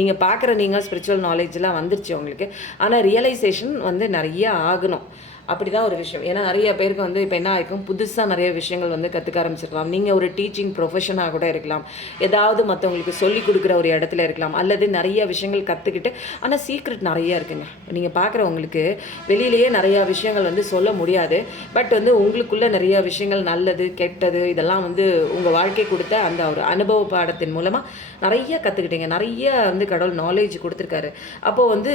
நீங்கள் பார்க்குற நீங்கள் ஸ்பிரிச்சுவல் நாலேஜ்லாம் வந்துருச்சு உங்களுக்கு. ஆனால் ரியலைசேஷன் வந்து நிறைய ஆகணும். அப்படி தான் ஒரு விஷயம். ஏன்னா நிறைய பேருக்கு வந்து இப்போ என்ன ஆகிருக்கும், புதுசாக நிறைய விஷயங்கள் வந்து கற்றுக்க ஆரம்பிச்சிருக்கலாம். நீங்கள் ஒரு டீச்சிங் ப்ரொஃபஷனாக கூட இருக்கலாம், ஏதாவது மற்றவங்களுக்கு சொல்லிக் கொடுக்குற ஒரு இடத்துல இருக்கலாம், அல்லது நிறைய விஷயங்கள் கற்றுக்கிட்டு. ஆனால் சீக்ரெட் நிறையா இருக்குங்க. நீங்கள் பார்க்குறவங்களுக்கு வெளியிலேயே நிறையா விஷயங்கள் வந்து சொல்ல முடியாது. பட் வந்து உங்களுக்குள்ளே நிறைய விஷயங்கள் நல்லது கெட்டது இதெல்லாம் வந்து உங்கள் வாழ்க்கை கொடுத்த அந்த ஒரு அனுபவ பாடத்தின் மூலமாக நிறைய கற்றுக்கிட்டீங்க. நிறைய வந்து கடவுள் நாலேஜ் கொடுத்துருக்காரு. அப்போது வந்து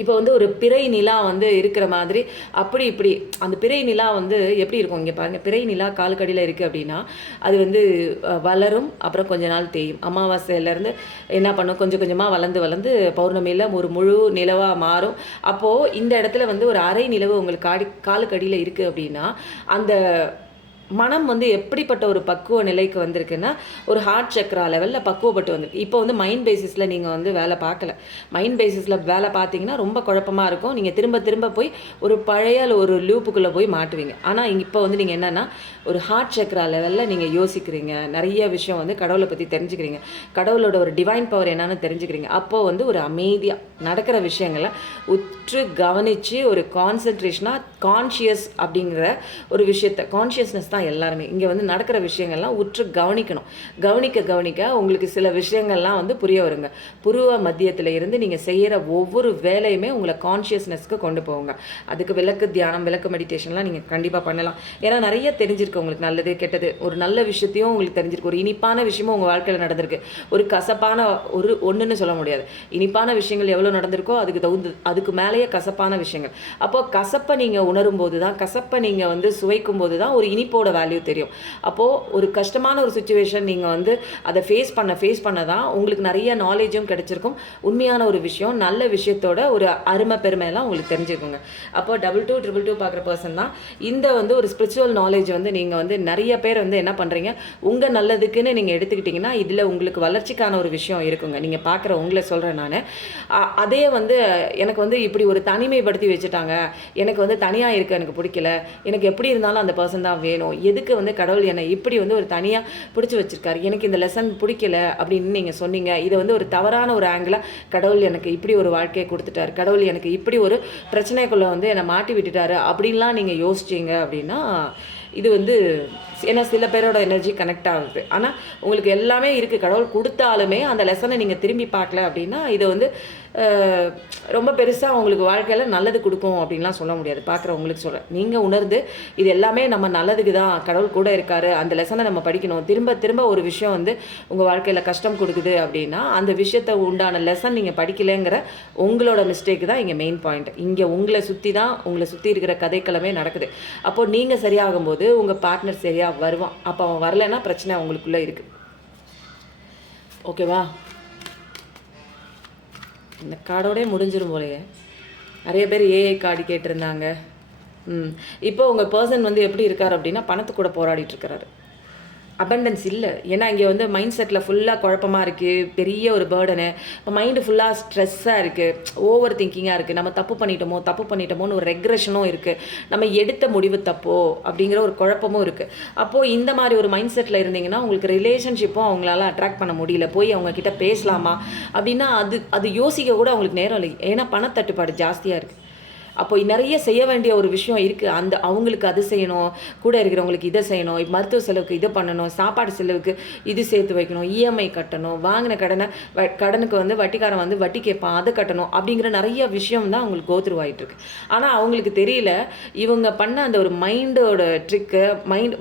இப்போ வந்து ஒரு பிறை நிலா வந்து இருக்கிற மாதிரி அப்படி இப்படி அந்த பிறை நிலா வந்து எப்படி இருக்கும், இங்கே பாருங்கள், பிறை நிலா காலுக்கடியில் இருக்குது அப்படின்னா அது வந்து வளரும், அப்புறம் கொஞ்ச நாள் தேயும். அமாவாசையிலேருந்து என்ன பண்ணும், கொஞ்சம் கொஞ்சமாக வளர்ந்து வளர்ந்து பௌர்ணமியில் ஒரு முழு நிலவாக மாறும். அப்போது இந்த இடத்துல வந்து ஒரு அரை நிலவு உங்களுக்கு காலுக்கடியில் இருக்குது அப்படின்னா அந்த மனம் வந்து எப்படிப்பட்ட ஒரு பக்குவ நிலைக்கு வந்திருக்குன்னா ஒரு ஹார்ட் சக்ரா லெவலில் பக்குவப்பட்டு வந்திருக்கு. இப்போ வந்து மைண்ட் பேசிஸில் நீங்கள் வந்து வேலை பார்க்கல. மைண்ட் பேசிஸில் வேலை பார்த்தீங்கன்னா ரொம்ப குழப்பமாக இருக்கும். நீங்கள் திரும்ப திரும்ப போய் ஒரு பழைய ஒரு லூப்புக்குள்ளே போய் மாட்டுவீங்க. ஆனால் இப்போ வந்து நீங்கள் என்னென்னா ஒரு ஹார்ட் சக்ரா லெவலில் நீங்கள் யோசிக்கிறீங்க, நிறைய விஷயம் வந்து கடவுளை பற்றி தெரிஞ்சுக்கிறீங்க, கடவுளோட ஒரு டிவைன் பவர் என்னன்னு தெரிஞ்சுக்கிறீங்க. அப்போது வந்து ஒரு அமைதியாக நடக்கிற விஷயங்களை உற்று கவனித்து ஒரு கான்சன்ட்ரேஷனாக கான்ஷியஸ் அப்படிங்கிற ஒரு விஷயத்தை, கான்ஷியஸ்னஸ் தான் எல்லாருமே இங்கே வந்து நடக்கிற விஷயங்கள்லாம் உற்று கவனிக்கணும். கவனிக்க உங்களுக்கு சில விஷயங்கள்லாம் வந்து புரிய வருங்க. புருவ மத்தியத்தில் இருந்து நீங்கள் செய்கிற ஒவ்வொரு வேலையுமே உங்களை கான்ஷியஸ்னஸ்க்கு கொண்டு போங்க. அதுக்கு விளக்கு தியானம், விளக்கு மெடிடேஷன்லாம் நீங்கள் கண்டிப்பாக பண்ணலாம். ஏன்னா நிறைய தெரிஞ்சிருக்கு உங்களுக்கு, நல்லது கெட்டது, ஒரு நல்ல விஷயத்தையும் உங்களுக்கு தெரிஞ்சிருக்கு, ஒரு இனிப்பான விஷயமும் உங்கள் வாழ்க்கையில் நடந்திருக்கு, ஒரு கசப்பான ஒன்றுன்னு சொல்ல முடியாது. இனிப்பான விஷயங்கள் எவ்வளோ நடந்திருக்கோ அதுக்கு மேலேயே கசப்பான விஷயங்கள். அப்போது கசப்பை நீங்கள் உணரும் போது தான், கசப்பை நீங்கள் வந்து சுவைக்கும் போது தான் ஒரு இனிப்போட வேல்யூ தெரியும். அப்போது ஒரு கஷ்டமான ஒரு சுச்சுவேஷன் நீங்கள் வந்து அதை ஃபேஸ் பண்ண தான் உங்களுக்கு நிறைய நாலேஜும் கிடைச்சிருக்கும். உண்மையான ஒரு விஷயம், நல்ல விஷயத்தோட ஒரு அருமை பெருமையெல்லாம் உங்களுக்கு தெரிஞ்சுக்கோங்க. அப்போ 2222 பார்க்குற பர்சன் தான் இந்த வந்து ஒரு ஸ்பிரிச்சுவல் நாலேஜ் வந்து நீங்கள் வந்து நிறைய பேர் வந்து என்ன பண்ணுறீங்க, உங்கள் நல்லதுக்குன்னு நீங்கள் எடுத்துக்கிட்டிங்கன்னா இதில் உங்களுக்கு வளர்ச்சிக்கான ஒரு விஷயம் இருக்குங்க. நீங்கள் பார்க்குற உங்களை சொல்கிறேன் நான். அதே வந்து எனக்கு வந்து இப்படி ஒரு தனிமைப்படுத்தி வச்சுட்டாங்க, எனக்கு வந்து தனியாக இருக்க எனக்கு பிடிக்கல, எனக்கு எப்படி இருந்தாலும் அந்த பர்சன் தான் வேணும், எதுக்கு வந்து கடவுள் என்னை இப்படி வந்து ஒரு தனியாக பிடிச்சி வச்சுருக்காரு, எனக்கு இந்த லெசன் பிடிக்கல அப்படின்னு நீங்கள் சொன்னீங்க. இதை வந்து ஒரு தவறான ஒரு ஆங்கிளாக கடவுள் எனக்கு இப்படி ஒரு வாழ்க்கையை கொடுத்துட்டாரு, கடவுள் எனக்கு இப்படி ஒரு பிரச்சனைக்குள்ளே வந்து என்னை மாட்டி விட்டுட்டாரு அப்படின்லாம் நீங்கள் யோசிச்சிங்க அப்படின்னா இது வந்து ஏன்னா சில பேரோட எனர்ஜி கனெக்ட் ஆகுது. ஆனால் உங்களுக்கு எல்லாமே இருக்குது, கடவுள் கொடுத்தாலுமே அந்த லெசனை நீங்கள் திரும்பி பார்க்கல அப்படின்னா இதை வந்து ரொம்ப பெருசாக உங்களுக்கு வாழ்க்கையில் நல்லது கொடுக்கும் அப்படின்லாம் சொல்ல முடியாது. பார்க்குறவங்களுக்கு சொல்கிறேன், நீங்கள் உணர்ந்து இது எல்லாமே நம்ம நல்லதுக்கு தான், கடவுள் கூட இருக்காரு, அந்த லெசனை நம்ம படிக்கணும். திரும்ப திரும்ப ஒரு விஷயம் வந்து உங்கள் வாழ்க்கையில் கஷ்டம் கொடுக்குது அப்படின்னா அந்த விஷயத்தை உண்டான லெசன் நீங்கள் படிக்கலைங்கிற உங்களோட மிஸ்டேக் தான் இங்கே மெயின் பாயிண்ட். இங்கே உங்களை சுற்றி இருக்கிற கதைக்களமே நடக்குது. அப்போது நீங்கள் சரியாகும்போது உங்கள் பார்ட்னர் சரியாக வருவான். அப்போ அவன் வரலைன்னா பிரச்சனை உங்களுக்குள்ளே இருக்குது. ஓகேவா? இந்த கார்டோடே முடிஞ்சிரும் போலையே. நிறைய பேர் ஏஐ கார்டு கேட்டிருந்தாங்க. இப்போ உங்கள் பர்சன் வந்து எப்படி இருக்கார் அப்படின்னா பணத்து கூட போராடிட்டு இருக்கிறாரு. அபண்டன்ஸ் இல்லை. ஏன்னா இங்கே வந்து மைண்ட் செட்டில் ஃபுல்லாக குழப்பமாக இருக்குது, பெரிய ஒரு பேர்டனு. இப்போ மைண்டு ஃபுல்லாக ஸ்ட்ரெஸ்ஸாக இருக்குது, ஓவர் திங்கிங்காக இருக்குது. நம்ம தப்பு பண்ணிட்டோமோன்னு ஒரு ரெக்ரெஷனும் இருக்குது. நம்ம எடுத்த முடிவு தப்போ அப்படிங்கிற ஒரு குழப்பமும் இருக்குது. அப்போது இந்த மாதிரி ஒரு மைண்ட் செட்டில் இருந்தீங்கன்னா உங்களுக்கு ரிலேஷன்ஷிப்பும் அவங்களால அட்ராக்ட் பண்ண முடியல. போய் அவங்கக்கிட்ட பேசலாமா அப்படின்னா அது யோசிக்க கூட அவங்களுக்கு நேரம் இல்லை. ஏன்னா பணத்தட்டுப்பாடு ஜாஸ்தியாக இருக்குது. அப்போ நிறைய செய்ய வேண்டிய ஒரு விஷயம் இருக்குது. அவங்களுக்கு அது செய்யணும், கூட இருக்கிறவங்களுக்கு இதை செய்யணும், மருத்துவ செலவுக்கு இதை பண்ணணும், சாப்பாடு செலவுக்கு இது சேர்த்து வைக்கணும், இஎம்ஐ கட்டணும், வாங்கின கடனுக்கு வந்து வட்டிக்காரன் வந்து வட்டி கேட்பான், அதை கட்டணும் அப்படிங்கிற நிறைய விஷயம் தான் அவங்களுக்கு கோத்ரூ ஆகிட்டு இருக்கு. ஆனால் அவங்களுக்கு தெரியல இவங்க பண்ண அந்த ஒரு மைண்டோட ட்ரிக்கு,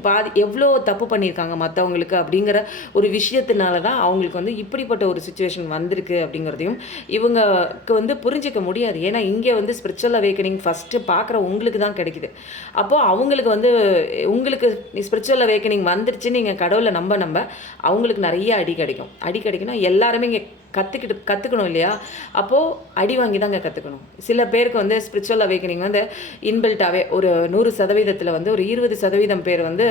பாதி எவ்வளோ தப்பு பண்ணியிருக்காங்க மற்றவங்களுக்கு அப்படிங்கிற ஒரு விஷயத்தினால தான் அவங்களுக்கு வந்து இப்படிப்பட்ட ஒரு சுச்சுவேஷன் வந்திருக்கு அப்படிங்கிறதையும் இவங்களுக்கு வந்து புரிஞ்சிக்க முடியாது. ஏன்னா இங்கே வந்து ஸ்பிரிச்சுவல் அவேக்கனிங் ஃபஸ்ட்டு பார்க்குற உங்களுக்கு தான் கிடைக்குது. அப்போது அவங்களுக்கு வந்து உங்களுக்கு ஸ்பிரிச்சுவல் அவேக்கனிங் வந்துருச்சு, நீங்கள் கடவுளை நம்ப அவங்களுக்கு நிறைய அடி கிடைக்கும்னா எல்லாருமே இங்கே கற்றுக்கணும் இல்லையா? அப்போது அடி வாங்கி தாங்க கற்றுக்கணும். சில பேருக்கு வந்து ஸ்பிரிச்சுவல் அவேக்கனிங் வந்து இன்பில்ட்டாகவே ஒரு 100% வந்து ஒரு 20% பேர் வந்து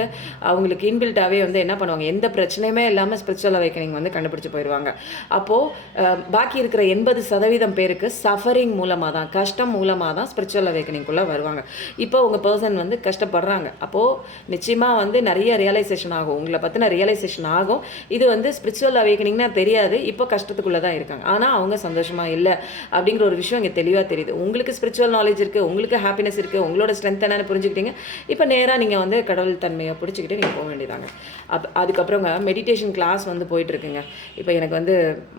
அவங்களுக்கு இன்பில்ட்டாகவே வந்து என்ன பண்ணுவாங்க, எந்த பிரச்சனையுமே இல்லாமல் ஸ்பிரிச்சுவல் அவேக்கனிங் வந்து கண்டுபிடிச்சி போயிடுவாங்க. அப்போது பாக்கி இருக்கிற 80% பேருக்கு சஃபரிங் மூலமாக தான், கஷ்டம் மூலமாக தான் ஸ்பிரிச்சுவல் அவேக்கனிங்குள்ளே வருவாங்க. இப்போ உங்கள் பர்சன் வந்து கஷ்டப்படுறாங்க. அப்போது நிச்சயமாக வந்து நிறைய ரியலைசேஷன் ஆகும், உங்களை பற்றின ரியலைசேஷன் ஆகும். இது வந்து ஸ்பிரிச்சுவல் அவேக்கனிங்னா தெரியாது, இப்போ கஷ்டத்துக்கு தான் இருக்காங்க. ஆனால் அவங்க சந்தோஷமா இல்லை அப்படிங்கிற ஒரு விஷயம் இங்கே தெளிவாக தெரியுது. உங்களுக்கு ஸ்பிரிச்சுவல் நாலேஜ் இருக்குது, உங்களுக்கு ஹாப்பினஸ் இருக்குது, உங்களோட ஸ்ட்ரென்த் என்னன்னு புரிஞ்சுக்கிட்டீங்க. இப்போ நேராக நீங்கள் வந்து கடவுள் தன்மையை பிடிச்சிக்கிட்டு நீங்கள் போக வேண்டியதாங்க. அதுக்கப்புறங்க மெடிடேஷன் கிளாஸ் வந்து போயிட்டுருக்குங்க. இப்போ எனக்கு வந்து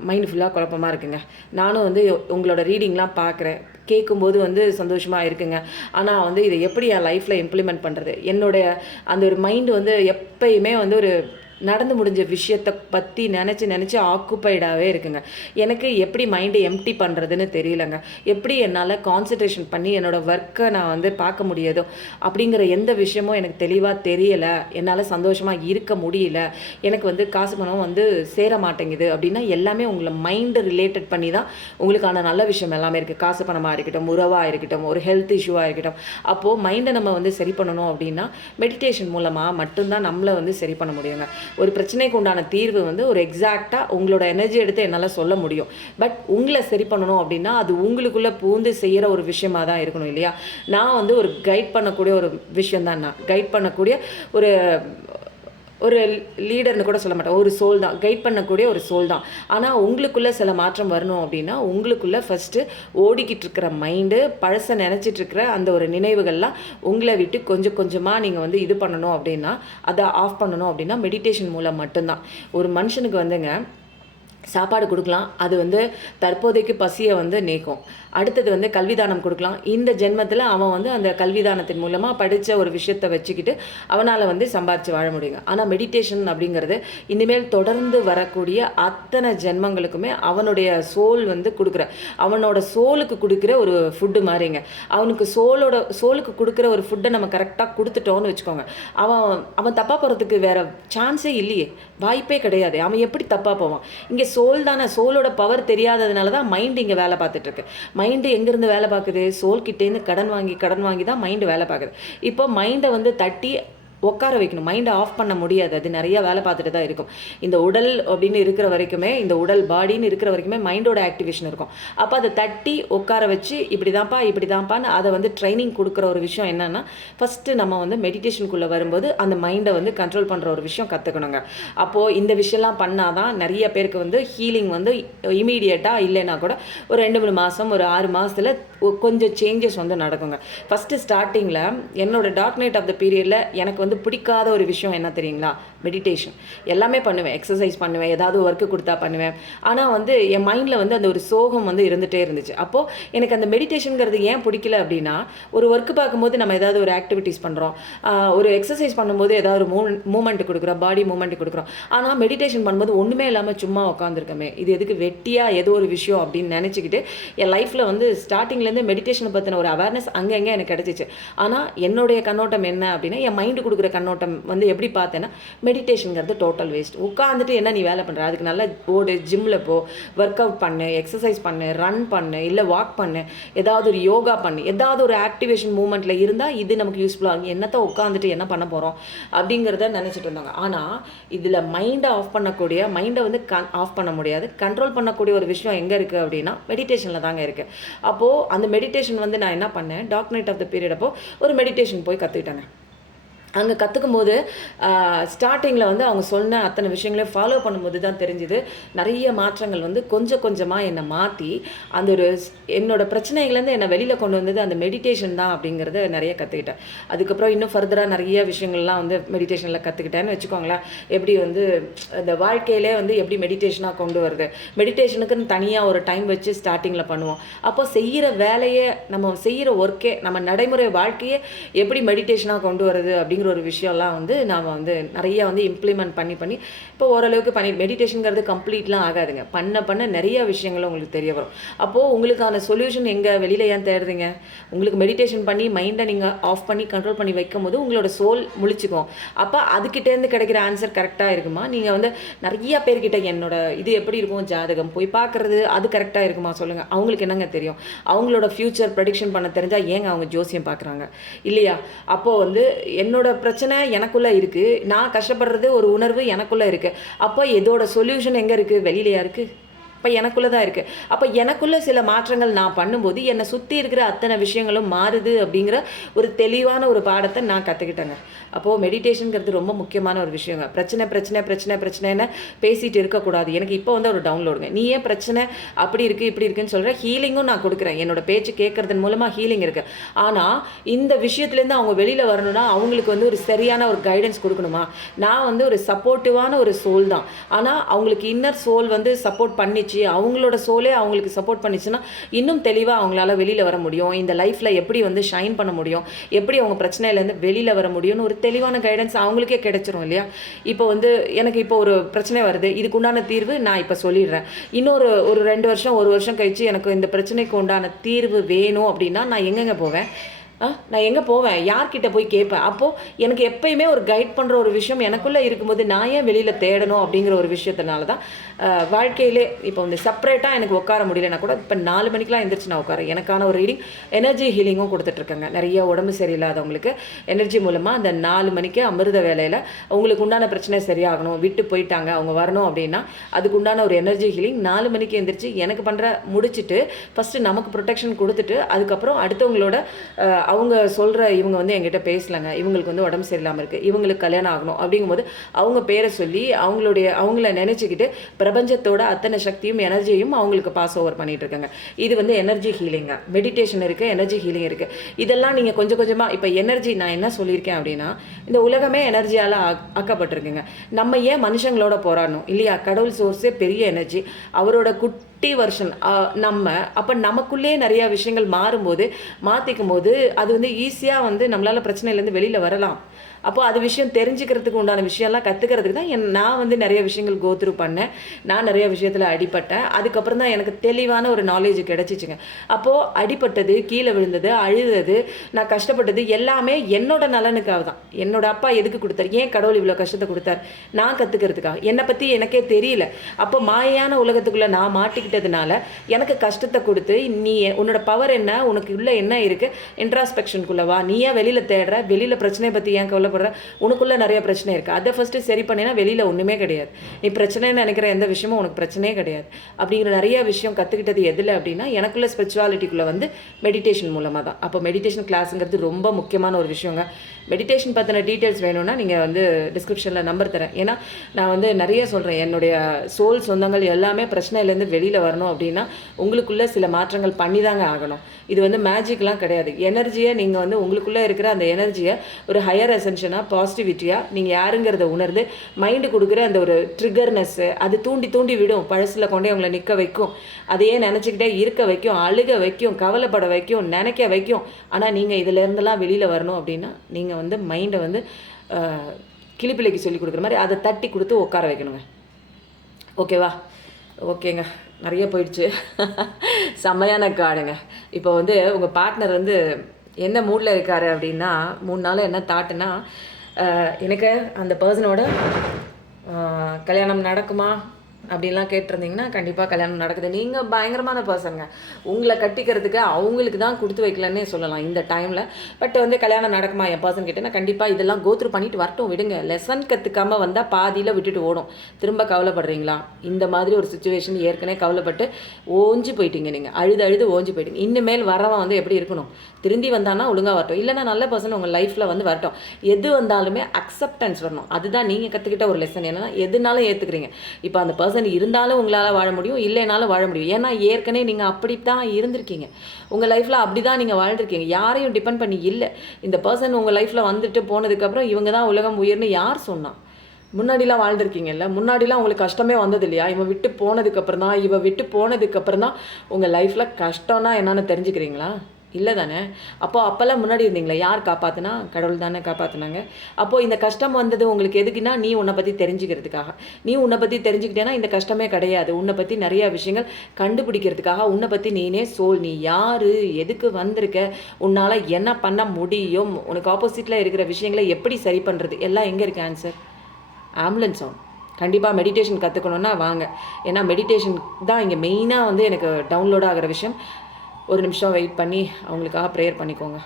மைண்ட் ஃபுல்லாக குழப்பமாக இருக்குங்க. நானும் வந்து உங்களோட ரீடிங்லாம் பார்க்குறேன், கேட்கும்போது வந்து சந்தோஷமாக இருக்குங்க. ஆனால் வந்து இதை எப்படி என் லைஃப்பில் இம்ப்ளிமெண்ட் பண்ணுறது, என்னுடைய அந்த ஒரு மைண்டு வந்து எப்பயுமே வந்து ஒரு நடந்து முடிஞ்ச விஷயத்தை பற்றி நினச்சி ஆக்குப்பைடாகவே இருக்குங்க. எனக்கு எப்படி மைண்டை எம்டி பண்ணுறதுன்னு தெரியலங்க. எப்படி என்னால் கான்சன்ட்ரேஷன் பண்ணி என்னோடய ஒர்க்கை நான் வந்து பார்க்க முடியாதோ அப்படிங்கிற எந்த விஷயமும் எனக்கு தெளிவாக தெரியலை. என்னால் சந்தோஷமாக இருக்க முடியல, எனக்கு வந்து காசு பணம் வந்து சேர மாட்டேங்குது அப்படின்னா எல்லாமே உங்களை மைண்டு ரிலேட்டட் பண்ணி தான் உங்களுக்கான நல்ல விஷயம் எல்லாமே இருக்குது. காசு பணமாக இருக்கட்டும், உறவாக இருக்கட்டும், ஒரு ஹெல்த் இஷ்யூவாக இருக்கட்டும். அப்போது மைண்டை நம்ம வந்து சரி பண்ணணும் அப்படின்னா மெடிடேஷன் மூலமாக மட்டும்தான் நம்மளை வந்து சரி பண்ண முடியுங்க. ஒரு பிரச்சனைக்கு உண்டான தீர்வு வந்து ஒரு எக்ஸாக்டாக உங்களோட எனர்ஜி எடுத்து என்னால் சொல்ல முடியும். பட் உங்களை சரி பண்ணணும் அப்படின்னா அது உங்களுக்குள்ளே பூந்து செய்கிற ஒரு விஷயமாக தான் இருக்கணும் இல்லையா? நான் வந்து ஒரு கைட் பண்ணக்கூடிய ஒரு விஷயம் தான், நான் கைட் பண்ணக்கூடிய ஒரு லீடர்னு கூட சொல்ல மாட்டேன், ஒரு சோல் தான், கைட் பண்ணக்கூடிய ஒரு சோல் தான். ஆனால் உங்களுக்குள்ளே சில மாற்றம் வரணும் அப்படின்னா உங்களுக்குள்ளே ஃபஸ்ட்டு ஓடிக்கிட்டு இருக்கிற மைண்டு, பழசை நினச்சிட்ருக்கிற அந்த ஒரு நினைவுகள்லாம் உங்களை விட்டு கொஞ்சம் கொஞ்சமாக நீங்கள் வந்து இது பண்ணணும் அப்படின்னா, அதை ஆஃப் பண்ணணும் அப்படின்னா மெடிடேஷன் மூலம் மட்டும்தான். ஒரு மனுஷனுக்கு வந்துங்க சாப்பாடு கொடுக்கலாம், அது வந்து தற்போதைக்கு பசியை வந்து நீக்கும். அடுத்தது வந்து கல்விதானம் கொடுக்கலாம். இந்த ஜென்மத்தில் அவன் வந்து அந்த கல்விதானத்தின் மூலமாக படித்த ஒரு விஷயத்தை வச்சுக்கிட்டு அவனால் வந்து சம்பாதிச்சு வாழ முடியுங்க. ஆனால் மெடிடேஷன் அப்படிங்கிறது இனிமேல் தொடர்ந்து வரக்கூடிய அத்தனை ஜென்மங்களுக்குமே அவனுடைய சோல் வந்து அவனோட சோலுக்கு கொடுக்குற ஒரு ஃபுட்டு மாதிரிங்க. அவனுக்கு சோலுக்கு கொடுக்குற ஒரு ஃபுட்டை நம்ம கரெக்டாக கொடுத்துட்டோன்னு வச்சுக்கோங்க, அவன் தப்பாக போகிறதுக்கு வேறு சான்ஸே இல்லையே, வாய்ப்பே கிடையாது. அவன் எப்படி தப்பாக போவான்? இங்கே சோல் தானே, சோலோட பவர் தெரியாததுனால தான் மைண்ட் இங்கே வேலை பார்த்துட்ருக்கு. மைண்டு எங்கேருந்து வேலை பார்க்குது? சோல்கிட்டேருந்து கடன் வாங்கி தான் மைண்டு வேலை பார்க்குது. இப்போ மைண்டை வந்து தட்டி உட்கார வைக்கணும். மைண்டை ஆஃப் பண்ண முடியாது, அது நிறைய வேலை பார்த்துட்டு தான் இருக்கும். இந்த உடல் அப்படின்னு இருக்கிற வரைக்குமே, இந்த உடல் பாடின்னு இருக்கிற வரைக்குமே மைண்டோட ஆக்டிவேஷன் இருக்கும். அப்போ அதை தட்டி உட்கார வச்சு இப்படி தான்ப்பான்னு அதை வந்து ட்ரைனிங் கொடுக்குற ஒரு விஷயம் என்னென்னா, ஃபஸ்ட்டு நம்ம வந்து மெடிடேஷனுக்குள்ளே வரும்போது அந்த மைண்டை வந்து கண்ட்ரோல் பண்ணுற ஒரு விஷயம் கற்றுக்கணுங்க. அப்போது இந்த விஷயம்லாம் பண்ணால் தான் நிறைய பேருக்கு வந்து ஹீலிங் வந்து இமீடியட்டாக இல்லைன்னா கூட ஒரு 2-3 மாதம், ஒரு 6 மாதத்தில் கொஞ்சம் சேஞ்சஸ் வந்து நடக்குங்க. ஃபஸ்ட்டு ஸ்டார்டிங்கில் என்னோட டார்க் நைட் ஆஃப் த பீரியடில் எனக்கு வந்து பிடிக்காத ஒரு விஷயம் என்ன தெரியுங்களா? மெடிடேஷன். எல்லாமே பண்ணுவேன், எக்ஸசைஸ் பண்ணுவேன், ஏதாவது ஒர்க்கு கொடுத்தா பண்ணுவேன். ஆனால் வந்து என் மைண்டில் வந்து அந்த ஒரு சோகம் வந்து இருந்துகிட்டே இருந்துச்சு. அப்போது எனக்கு அந்த மெடிடேஷனுங்கிறது ஏன் பிடிக்கல அப்படின்னா, ஒரு ஒர்க்கு பார்க்கும்போது நம்ம ஏதாவது ஒரு ஆக்டிவிட்டீஸ் பண்ணுறோம், ஒரு எக்ஸசைஸ் பண்ணும்போது ஏதாவது ஒரு மூமெண்ட் கொடுக்குறோம், பாடி மூமெண்ட் கொடுக்குறோம். ஆனால் மெடிடேஷன் பண்ணும்போது ஒன்றுமே இல்லாமல் சும்மா உட்காந்துருக்கமே, இது எதுக்கு வெட்டியாக ஏதோ ஒரு விஷயம் அப்படின்னு நினச்சிக்கிட்டு என் லைஃப்பில் வந்து ஸ்டார்டிங்லேருந்து ஸ்டார்டிங்லேருந்து மெடிடேஷனை பற்றின ஒரு அவேர்னஸ் அங்கே எனக்கு கிடச்சிச்சு. ஆனால் என்னுடைய கண்ணோட்டம் என்ன அப்படின்னா, என் மைண்டு கொடுக்குற கண்ணோட்டம் வந்து எப்படி பார்த்தேன்னா, மெடிடேஷனுங்கிறது டோட்டல் வேஸ்ட். உட்காந்துட்டு என்ன நீ வேலை பண்ணுற, அதுக்கு நல்லா ஓடு, ஜிம்மில் போ, ஒர்க் அவுட் பண்ணு, எக்ஸசைஸ் பண்ணு, ரன் பண்ணு, இல்லை வாக் பண்ணு, ஏதாவது ஒரு யோகா பண்ணு, ஏதாவது ஒரு ஆக்டிவேஷன் மூமெண்ட்டில் இருந்தால் இது நமக்கு யூஸ்ஃபுல்லாக இருக்கும். என்னத்தை உட்காந்துட்டு என்ன பண்ண போகிறோம் அப்படிங்கிறத நினச்சிட்டு இருந்தாங்க. ஆனால் இதில் மைண்டை ஆஃப் பண்ணக்கூடிய, மைண்டை வந்து ஆஃப் பண்ண முடியாது, கண்ட்ரோல் பண்ணக்கூடிய ஒரு விஷயம் எங்கே இருக்குது அப்படின்னா மெடிடேஷனில் தாங்க இருக்குது. அப்போது அந்த மெடிடேஷன் வந்து நான் என்ன பண்ணேன், dark night of the period அப்போ ஒரு மெடிடேஷன் போய் கற்றுக்கிட்டேங்க. அங்கே கற்றுக்கும் போது ஸ்டார்டிங்கில் வந்து அவங்க சொன்ன அத்தனை விஷயங்களையும் ஃபாலோ பண்ணும்போது தான் தெரிஞ்சுது, நிறைய மாற்றங்கள் வந்து கொஞ்சம் கொஞ்சமாக என்னை மாற்றி அந்த ஒரு என்னோடய பிரச்சனைகள்லேருந்து என்னை வெளியில் கொண்டு வந்தது அந்த மெடிடேஷன் தான் அப்படிங்கிறத நிறைய கற்றுக்கிட்டேன். அதுக்கப்புறம் இன்னும் ஃபர்தராக நிறைய விஷயங்கள்லாம் வந்து மெடிடேஷனில் கற்றுக்கிட்டேன்னு வச்சுக்கோங்களேன். எப்படி வந்து இந்த வாழ்க்கையிலே வந்து எப்படி மெடிடேஷனாக கொண்டு வருது, மெடிடேஷனுக்குன்னு தனியாக ஒரு டைம் வச்சு ஸ்டார்டிங்கில் பண்ணுவோம். அப்போ செய்கிற வேலையை, நம்ம செய்கிற ஒர்க்கே, நம்ம நடைமுறை வாழ்க்கையே எப்படி மெடிடேஷனாக கொண்டு வருது அப்படிங்கிற ஒரு விஷயம்லாம் வந்து நாம் வந்து நிறைய வந்து இம்ப்ளிமெண்ட் பண்ணி இப்போ ஓரளவுக்கு மெடிடேஷனுங்கிறது கம்ப்ளீட்லாம் ஆகாதுங்க. பண்ண நிறைய விஷயங்களும் உங்களுக்கு தெரிய வரும். அப்போது உங்களுக்கான சொல்யூஷன் எங்கே வெளியில் ஏன் தேடுறீங்க, உங்களுக்கு மெடிடேஷன் பண்ணி மைண்டை நீங்கள் ஆஃப் பண்ணி கண்ட்ரோல் பண்ணி வைக்கும் போது உங்களோட சோல் முழிச்சுக்கும். அப்போ அதுக்கிட்டேருந்து கிடைக்கிற ஆன்சர் கரெக்டாக இருக்குமா, நீங்கள் வந்து நிறைய பேர்கிட்ட என்னோட இது எப்படி இருக்கும் ஜாதகம் போய் பார்க்குறது, அது கரெக்டாக இருக்குமா சொல்லுங்கள். அவங்களுக்கு என்னங்க தெரியும், அவங்களோட ஃப்யூச்சர் ப்ரெடிக்ஷன் பண்ண தெரிஞ்சால் ஏங்க அவங்க ஜோசியம் பார்க்குறாங்க இல்லையா. அப்போது வந்து என்னோட பிரச்சனை எனக்குள்ளே இருக்குது, நான் கஷ்டப்படுறது ஒரு உணர்வு எனக்குள்ளே இருக்குது. அப்போ இதோட சொல்யூஷன் எங்கே இருக்குது, வெளியிலையா இருக்குது, இப்போ எனக்குள்ளே தான் இருக்குது. அப்போ எனக்குள்ளே சில மாற்றங்கள் நான் பண்ணும்போது என்னை சுற்றி இருக்கிற அத்தனை விஷயங்களும் மாறுது அப்படிங்கிற ஒரு தெளிவான ஒரு பாடத்தை நான் கற்றுக்கிட்டேங்க. அப்போது மெடிடேஷனுங்கிறது ரொம்ப முக்கியமான ஒரு விஷயங்க. பிரச்சனைன்னு பேசிகிட்டு இருக்கக்கூடாது. எனக்கு இப்போ வந்து ஒரு டவுன்லோடுங்க, நீ ஏன் பிரச்சனை அப்படி இருக்குது இப்படி இருக்குன்னு சொல்கிறேன், ஹீலிங்கும் நான் கொடுக்குறேன். என்னோடய பேச்சு கேட்குறதன் மூலமாக ஹீலிங் இருக்குது. ஆனால் இந்த விஷயத்துலேருந்து அவங்க வெளியில் வரணும்னா அவங்களுக்கு வந்து ஒரு சரியான ஒரு கைடன்ஸ் கொடுக்கணுமா. நான் வந்து ஒரு சப்போர்ட்டிவான ஒரு சோல் தான், ஆனால் அவங்களுக்கு இன்னர் சோல் வந்து சப்போர்ட் பண்ணிச்சு, அவங்களோட சோலே அவங்களுக்கு சப்போர்ட் பண்ணிச்சுன்னா இன்னும் தெளிவாக அவங்களால வெளியில் வர முடியும். இந்த லைஃப்பில் எப்படி வந்து ஷைன் பண்ண முடியும், எப்படி அவங்க பிரச்சனையிலேருந்து வெளியில் வர முடியும்னு ஒரு தெளிவான கைடன்ஸ் அவங்களுக்கே கிடைச்சிரும் இல்லையா. இப்போ வந்து எனக்கு இப்போ ஒரு பிரச்சனை வருது, இதுக்கு உண்டான தீர்வு நான் இப்போ சொல்லிடுறேன். இன்னொரு ஒரு 2 வருஷம் 1 வருஷம் கழிச்சு எனக்கு இந்த பிரச்சனைக்கு உண்டான தீர்வு வேணும் அப்படின்னா நான் எங்கெங்கே போவேன், நான் எங்கே போவேன், யார்கிட்ட போய் கேட்பேன். அப்போது எனக்கு எப்பயுமே ஒரு கைட் பண்ணுற ஒரு விஷயம் எனக்குள்ளே இருக்கும்போது நான் ஏன் வெளியில் தேடணும் அப்படிங்கிற ஒரு விஷயத்தினால தான் வாழ்க்கையிலே இப்போ வந்து செப்பரேட்டாக எனக்கு உட்கார முடியலன்னா கூட இப்போ 4 மணிக்கெலாம் எந்திரிச்சு நான் உட்காரேன். எனக்கான ஒரு ரீடிங் எனர்ஜி ஹீலிங்கும் கொடுத்துட்ருக்கேங்க. நிறைய உடம்பு சரியில்லாதவங்களுக்கு எனர்ஜி மூலமாக அந்த 4 மணிக்கு அமிர்த வேலையில் உங்களுக்கு உண்டான பிரச்சனை சரியாகணும், விட்டு போயிட்டாங்க அவங்க வரணும் அப்படின்னா அதுக்கு உண்டான ஒரு எனர்ஜி ஹீலிங் 4 மணிக்கு எந்திரிச்சு எனக்கு முடிச்சுட்டு ஃபஸ்ட்டு நமக்கு ப்ரொடெக்ஷன் கொடுத்துட்டு அதுக்கப்புறம் அடுத்தவங்களோட அவங்க சொல்கிற இவங்க வந்து என்கிட்ட பேசலைங்க, இவங்களுக்கு வந்து உடம்பு சரியில்லாமல் இருக்குது, இவங்களுக்கு கல்யாணம் ஆகணும் அப்படிங்கும்போது அவங்க பேரை சொல்லி அவங்கள நினச்சிக்கிட்டு பிரபஞ்சத்தோட அத்தனை சக்தியும் எனர்ஜியும் அவங்களுக்கு பாஸ் ஓவர் பண்ணிட்டு இருக்காங்க. இது வந்து எனர்ஜி ஹீலிங்க. மெடிடேஷன் இருக்குது, எனர்ஜி ஹீலிங் இருக்குது. இதெல்லாம் நீங்கள் கொஞ்சம் கொஞ்சமாக இப்போ எனர்ஜி நான் என்ன சொல்லியிருக்கேன் அப்படின்னா, இந்த உலகமே எனர்ஜியால் ஆக்கப்பட்டிருக்குங்க. நம்ம ஏன் மனுஷங்களோட போராடணும் இல்லையா. கடவுள் சோர்ஸே பெரிய எனர்ஜி, அவரோட வெர்ஷன் நம்ம அப்போ நமக்குள்ளே நிறையா விஷயங்கள் மாற்றிக்கும் போது அது வந்து ஈஸியாக வந்து நம்மளால் பிரச்சனையிலேருந்து வெளியில் வரலாம். அப்போது அது விஷயம் தெரிஞ்சுக்கிறதுக்கு உண்டான விஷயம்லாம் கற்றுக்கிறதுக்கு தான் நான் வந்து நிறைய விஷயங்கள் கோத்ரூ பண்ணேன். நான் நிறைய விஷயத்தில் அடிபட்டேன். அதுக்கப்புறம் தான் எனக்கு தெளிவான ஒரு நாலேஜ் கிடச்சிச்சுங்க. அப்போது அடிபட்டது, கீழே விழுந்தது, அழுதது, நான் கஷ்டப்பட்டது எல்லாமே என்னோட நலனுக்காக தான். என்னோட அப்பா எதுக்கு கொடுத்தார், ஏன் கடவுள் இவ்வளோ கஷ்டத்தை கொடுத்தார், நான் கற்றுக்கிறதுக்காக. என்னை பற்றி எனக்கே தெரியல. அப்போ மாயான உலகத்துக்குள்ளே நான் மாட்டிக்கிட்டதுனால எனக்கு கஷ்டத்தை கொடுத்து நீ உன்னோட பவர் என்ன, உனக்கு உள்ள என்ன இருக்குது, இன்ட்ராஸ்பெக்ஷனுக்குள்ளவா, நீ ஏன் வெளியில் தேடுற, வெளியில் பிரச்சனையை பற்றி ஏன் கவலைப்படுற, உனக்குள்ள நிறைய பிரச்சனை இருக்குது, அதை ஃபஸ்ட்டு சரி பண்ணினா வெளியில் ஒன்றுமே கிடையாது. நீ பிரச்சனைன்னு நினைக்கிற எந்த விஷயமும் உனக்கு பிரச்சனையே கிடையாது. அப்படிங்கிற நிறைய விஷயம் கற்றுக்கிட்டது எதில் அப்படின்னா எனக்குள்ள ஸ்பிரிச்சுவாலிட்டிக்குள்ளே வந்து மெடிடேஷன் மூலமாக தான். அப்போ மெடிடேஷன் கிளாஸுங்கிறது ரொம்ப முக்கியமான ஒரு விஷயங்க. மெடிடேஷன் பற்றின டீட்டெயில்ஸ் வேணும்னா நீங்கள் வந்து டிஸ்கிரிப்ஷனில் நம்பர் தரேன். ஏன்னா நான் வந்து நிறைய சொல்கிறேன், என்னுடைய சோல் சொந்தங்கள் எல்லாமே பிரச்சனையிலேருந்து வெளியில் வரணும் அப்படின்னா உங்களுக்குள்ளே சில மாற்றங்கள் பண்ணி தாங்க ஆகணும். இது வந்து மேஜிக்லாம் கிடையாது. எனர்ஜியை நீங்கள் வந்து உங்களுக்குள்ளே இருக்கிற அந்த எனர்ஜியை ஒரு ஹையர் எசென்ஷனாக பாசிட்டிவிட்டியாக நீங்கள் யாருங்கிறத உணர்ந்து மைண்டு கொடுக்குற அந்த ஒரு ட்ரிகர்னஸ்ஸு அது தூண்டி விடும், பழசில் கொண்டே அவங்கள நிற்க வைக்கும், அதையே நினச்சிக்கிட்டே இருக்க வைக்கும், அழுக வைக்கும், கவலைப்பட வைக்கும், நினைக்க வைக்கும். ஆனால் நீங்கள் இதிலேருந்தெல்லாம் வெளியில் வரணும் அப்படின்னா நீங்கள் வந்து மைண்டை வந்து கிளிப்பிள்ளைக்கு சொல்லி கொடுக்குற மாதிரி அதை தட்டி கொடுத்து உட்கார வைக்கணுங்க. ஓகேவா? ஓகேங்க. நிறைய போயிடுச்சு. செம்மையான கார்டுங்க. இப்போ வந்து உங்கள் பார்ட்னர் வந்து என்ன மூடில் இருக்காரு அப்படின்னா, 3 நாள் என்ன தாட்டுன்னா, எனக்கு அந்த பர்சனோட கல்யாணம் நடக்குமா அப்படின்லாம் கேட்டிருந்தீங்கன்னா, கண்டிப்பாக கல்யாணம் நடக்குது. நீங்கள் பயங்கரமான பர்சனுங்க. உங்களை கட்டிக்கிறதுக்கு அவங்களுக்கு தான் கொடுத்து வைக்கலன்னே சொல்லலாம் இந்த டைமில். பட் வந்து கல்யாணம் நடக்குமா என் பர்சன் கிட்டேன்னா, கண்டிப்பாக இதெல்லாம் கோத்ரூ பண்ணிட்டு வரட்டும், விடுங்க. லெசன் கற்றுக்காமல் வந்தால் பாதியில் விட்டுட்டு ஓடும். திரும்ப கவலைப்படுறீங்களா? இந்த மாதிரி ஒரு சுச்சுவேஷன் ஏற்கனவே கவலைப்பட்டு ஓஞ்சி போயிட்டீங்க. நீங்கள் அழுது அழுது ஓஞ்சி போயிட்டீங்க. இனிமேல் வரவன் வந்து எப்படி இருக்கணும்? திருந்தி வந்தானா ஒழுங்காக வரட்டும், இல்லைனா நல்ல பர்சன் உங்கள் லைஃப்பில் வந்து வரட்டும். எது வந்தாலுமே அக்செப்டன்ஸ் வரணும். அதுதான் நீங்கள் கற்றுக்கிட்ட ஒரு லெசன். என்னன்னா எதுனாலும் ஏற்றுக்கிறீங்க. இப்போ அந்த பர்சன் இருந்தாலும் உங்களால் வாழ முடியும், இல்லைனாலும் வாழ முடியும். ஏன்னா ஏற்கனவே நீங்கள் அப்படி தான் இருந்திருக்கீங்க. உங்கள் லைஃப்பில் அப்படி தான் நீங்கள் வாழ்ந்துருக்கீங்க. யாரையும் டிபெண்ட் பண்ணி இல்லை. இந்த பர்சன் உங்கள் லைஃப்பில் வந்துட்டு போனதுக்கப்புறம் இவங்க தான் உலகம் உயர்னு யார் சொன்னா? முன்னாடிலாம் வாழ்ந்துருக்கீங்கல்ல. முன்னாடிலாம் உங்களுக்கு கஷ்டமே வந்தது இல்லையா? இவன் விட்டு போனதுக்கப்புறம் தான், இவன் விட்டு போனதுக்கப்புறம் தான் உங்கள் லைஃப்பில் கஷ்டம்னா என்னென்னு தெரிஞ்சுக்கிறீங்களா? இல்லை தானே? அப்போல்லாம் முன்னாடி இருந்தீங்களா? யார் காப்பாற்றினா? கடவுள் தானே காப்பாற்றினாங்க. அப்போது இந்த கஷ்டம் வந்தது உங்களுக்கு எதுக்குன்னா, நீ உன்னை பற்றி தெரிஞ்சுக்கிறதுக்காக. நீ உன்னை பற்றி தெரிஞ்சுக்கிட்டேன்னா இந்த கஷ்டமே கிடையாது. உன்னை பற்றி நிறையா விஷயங்கள் கண்டுபிடிக்கிறதுக்காக. உன்னை பற்றி நீனே நீ யார், எதுக்கு வந்திருக்க, உன்னால் என்ன பண்ண முடியும், உனக்கு ஆப்போசிட்டில் இருக்கிற விஷயங்களை எப்படி சரி பண்ணுறது, எல்லாம் எங்கே இருக்குது ஆன்சர்? Ambulance sound. கண்டிப்பாக மெடிடேஷன் கற்றுக்கணுன்னா வாங்க. ஏன்னா மெடிடேஷன் தான் இங்கே மெயினாக வந்து எனக்கு டவுன்லோட் ஆகிற விஷயம். ஒரு நிமிஷம் வெயிட் பண்ணி அவங்களுக்காக ப்ரேயர் பண்ணிக்கோங்க.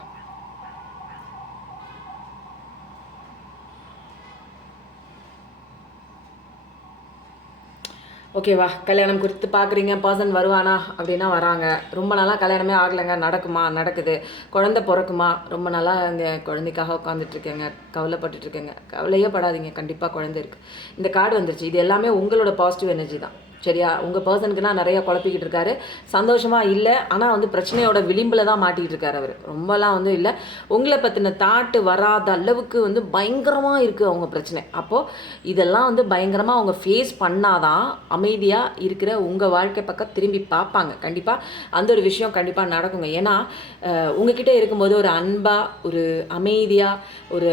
ஓகேவா? கல்யாணம் குறித்து பார்க்குறீங்க, பர்சன் வருவானா அப்படின்னா வராங்க. ரொம்ப நாளாக கல்யாணமே ஆகலைங்க, நடக்குமா? நடக்குது. குழந்தை பிறக்குமா? ரொம்ப நாளாக இந்த குழந்தைக்காக உட்காந்துட்ருக்கேங்க, கவலைப்பட்டுட்ருக்கேங்க. கவலையே படாதீங்க, கண்டிப்பாக குழந்தை இருக்குது. இந்த கார்டு வந்துருச்சு. இது எல்லாமே உங்களோட பாசிட்டிவ் எனர்ஜி தான். சரியா? உங்கள் பர்சனுக்குன்னா நிறையா குழப்பிக்கிட்டு இருக்காரு. சந்தோஷமாக இல்லை, ஆனால் வந்து பிரச்சனையோட விளிம்பில் தான் மாட்டிகிட்டு இருக்காரு அவர். ரொம்பலாம் வந்து இல்லை. உங்களை பற்றின தாட்டு வராத அளவுக்கு வந்து பயங்கரமாக இருக்குது அவங்க பிரச்சனை. அப்போது இதெல்லாம் வந்து பயங்கரமாக அவங்க ஃபேஸ் பண்ணாதான் அமைதியாக இருக்கிற உங்கள் வாழ்க்கை பக்கம் திரும்பி பார்ப்பாங்க. கண்டிப்பாக அந்த ஒரு விஷயம் கண்டிப்பாக நடக்குங்க. ஏன்னா உங்ககிட்ட இருக்கும்போது ஒரு அன்பாக, ஒரு அமைதியாக, ஒரு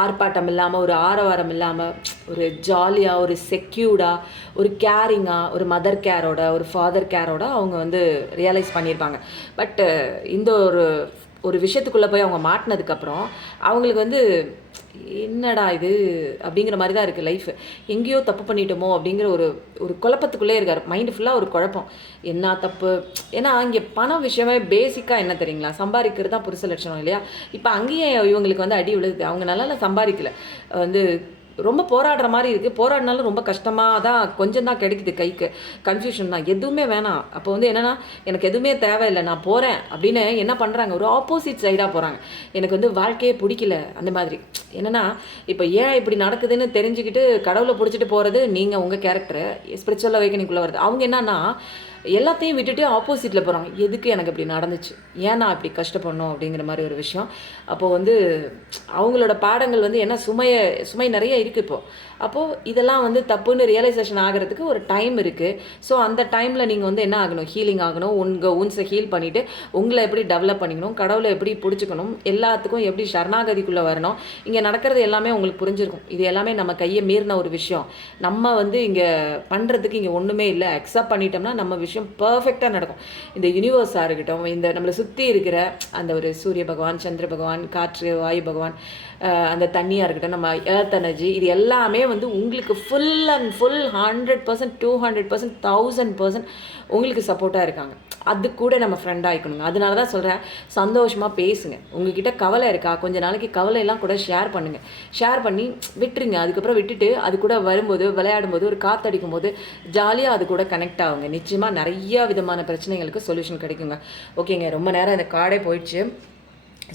ஆர்ப்பாட்டம் இல்லாமல், ஒரு ஆரவாரம் இல்லாமல், ஒரு ஜாலியாக, ஒரு செக்யூர்டாக, ஒரு கேரிங்காக, ஒரு மதர் கேரோட, ஒரு ஃபாதர் கேரோட அவங்க வந்து ரியலைஸ் பண்ணியிருப்பாங்க. பட்டு இந்த ஒரு விஷயத்துக்குள்ளே போய் அவங்க மாட்டினதுக்கப்புறம் அவங்களுக்கு வந்து என்னடா இது அப்படிங்கிற மாதிரி தான் இருக்குது லைஃப். எங்கேயோ தப்பு பண்ணிட்டோமோ அப்படிங்கிற ஒரு குழப்பத்துக்குள்ளே இருக்கார். மைண்டு ஃபுல்லாக ஒரு குழப்பம். என்ன தப்பு? ஏன்னா இங்கே பணம் விஷயமே பேசிக்காக என்ன தெரியுங்களா? சம்பாதிக்கிறது தான் புருஷ லட்சணம் இல்லையா? இப்போ அங்கேயே இவங்களுக்கு வந்து அடி விழுது. அவங்க நல்லா சம்பாதிக்கல, வந்து ரொம்ப போராடுற மாதிரி இருக்குது. போராடினாலும் ரொம்ப கஷ்டமாக தான், கொஞ்சம் தான் கிடைக்குது கைக்கு. கன்ஃபியூஷன் தான். எதுவுமே வேணாம். அப்போ வந்து என்னென்னா, எனக்கு எதுவுமே தேவையில்லை, நான் போகிறேன் அப்படின்னு என்ன பண்ணுறாங்க, ஒரு ஆப்போசிட் சைடாக போகிறாங்க. எனக்கு வந்து வாழ்க்கையே பிடிக்கல அந்த மாதிரி. என்னென்னா, இப்போ ஏன் இப்படி நடக்குதுன்னு தெரிஞ்சுக்கிட்டு கடவுளை பிடிச்சிட்டு போகிறது நீங்கள், உங்கள் கேரக்டரு ஸ்பிரிச்சுவல் அவேக்கனிங்குள்ளே வருது. அவங்க என்னன்னா எல்லாத்தையும் விட்டுட்டு ஆப்போசிட்டில் போகிறாங்க. எதுக்கு எனக்கு இப்படி நடந்துச்சு, ஏன் நான் இப்படி கஷ்டப்படணும் அப்படிங்கிற மாதிரி ஒரு விஷயம். அப்போது வந்து அவங்களோட பாடங்கள் வந்து என்ன சுமை நிறைய இருக்குது இப்போது. அப்போது இதெல்லாம் வந்து தப்புன்னு ரியலைசேஷன் ஆகிறதுக்கு ஒரு டைம் இருக்குது. ஸோ அந்த டைமில் நீங்கள் வந்து என்ன ஆகணும், ஹீலிங் ஆகணும். உங்கள் ஊன்ஸை ஹீல் பண்ணிவிட்டு உங்களை எப்படி டெவலப் பண்ணிக்கணும், கடவுளை எப்படி பிடிச்சிக்கணும், எல்லாத்துக்கும் எப்படி சரணாகதிக்குள்ளே வரணும். இங்கே நடக்கிறது எல்லாமே உங்களுக்கு புரிஞ்சிருக்கும். இது எல்லாமே நம்ம கையை மீறின ஒரு விஷயம். நம்ம வந்து இங்கே பண்ணுறதுக்கு இங்கே ஒன்றுமே இல்லை. அக்செப்ட் பண்ணிட்டோம்னா நம்ம விஷயம் பர்ஃபெக்டாக நடக்கும். இந்த யூனிவர்ஸாக இருக்கட்டும், இந்த நம்மளை சுற்றி இருக்கிற அந்த ஒரு சூரிய பகவான், சந்திர பகவான், காற்று, வாயு பகவான், அந்த தண்ணியாக இருக்கட்டும், நம்ம எர்த் எனர்ஜி, இது எல்லாமே வந்து உங்களுக்கு ஃபுல் அண்ட் ஃபுல் 100%, 200%, 1000% உங்களுக்கு சப்போர்ட்டாக இருக்காங்க. அது கூட நம்ம ஃப்ரெண்டாக ஆகிக்கணுங்க. அதனால தான் சொல்கிறேன், சந்தோஷமாக பேசுங்க. உங்ககிட்ட கவலை இருக்கா, கொஞ்ச நாளைக்கு கவலையெல்லாம் கூட ஷேர் பண்ணுங்கள். ஷேர் பண்ணி விட்டுருங்க. அதுக்கப்புறம் விட்டுட்டு அது கூட வரும்போது, விளையாடும்போது, ஒரு காற்றடிக்கும் போது ஜாலியாக அது கூட கனெக்ட் ஆகுங்க. நிச்சயமாக நிறையா விதமான பிரச்சனைகளுக்கு சொல்யூஷன் கிடைக்குங்க. ஓகேங்க, ரொம்ப நேரம் இந்த கார்டே போயிடுச்சு.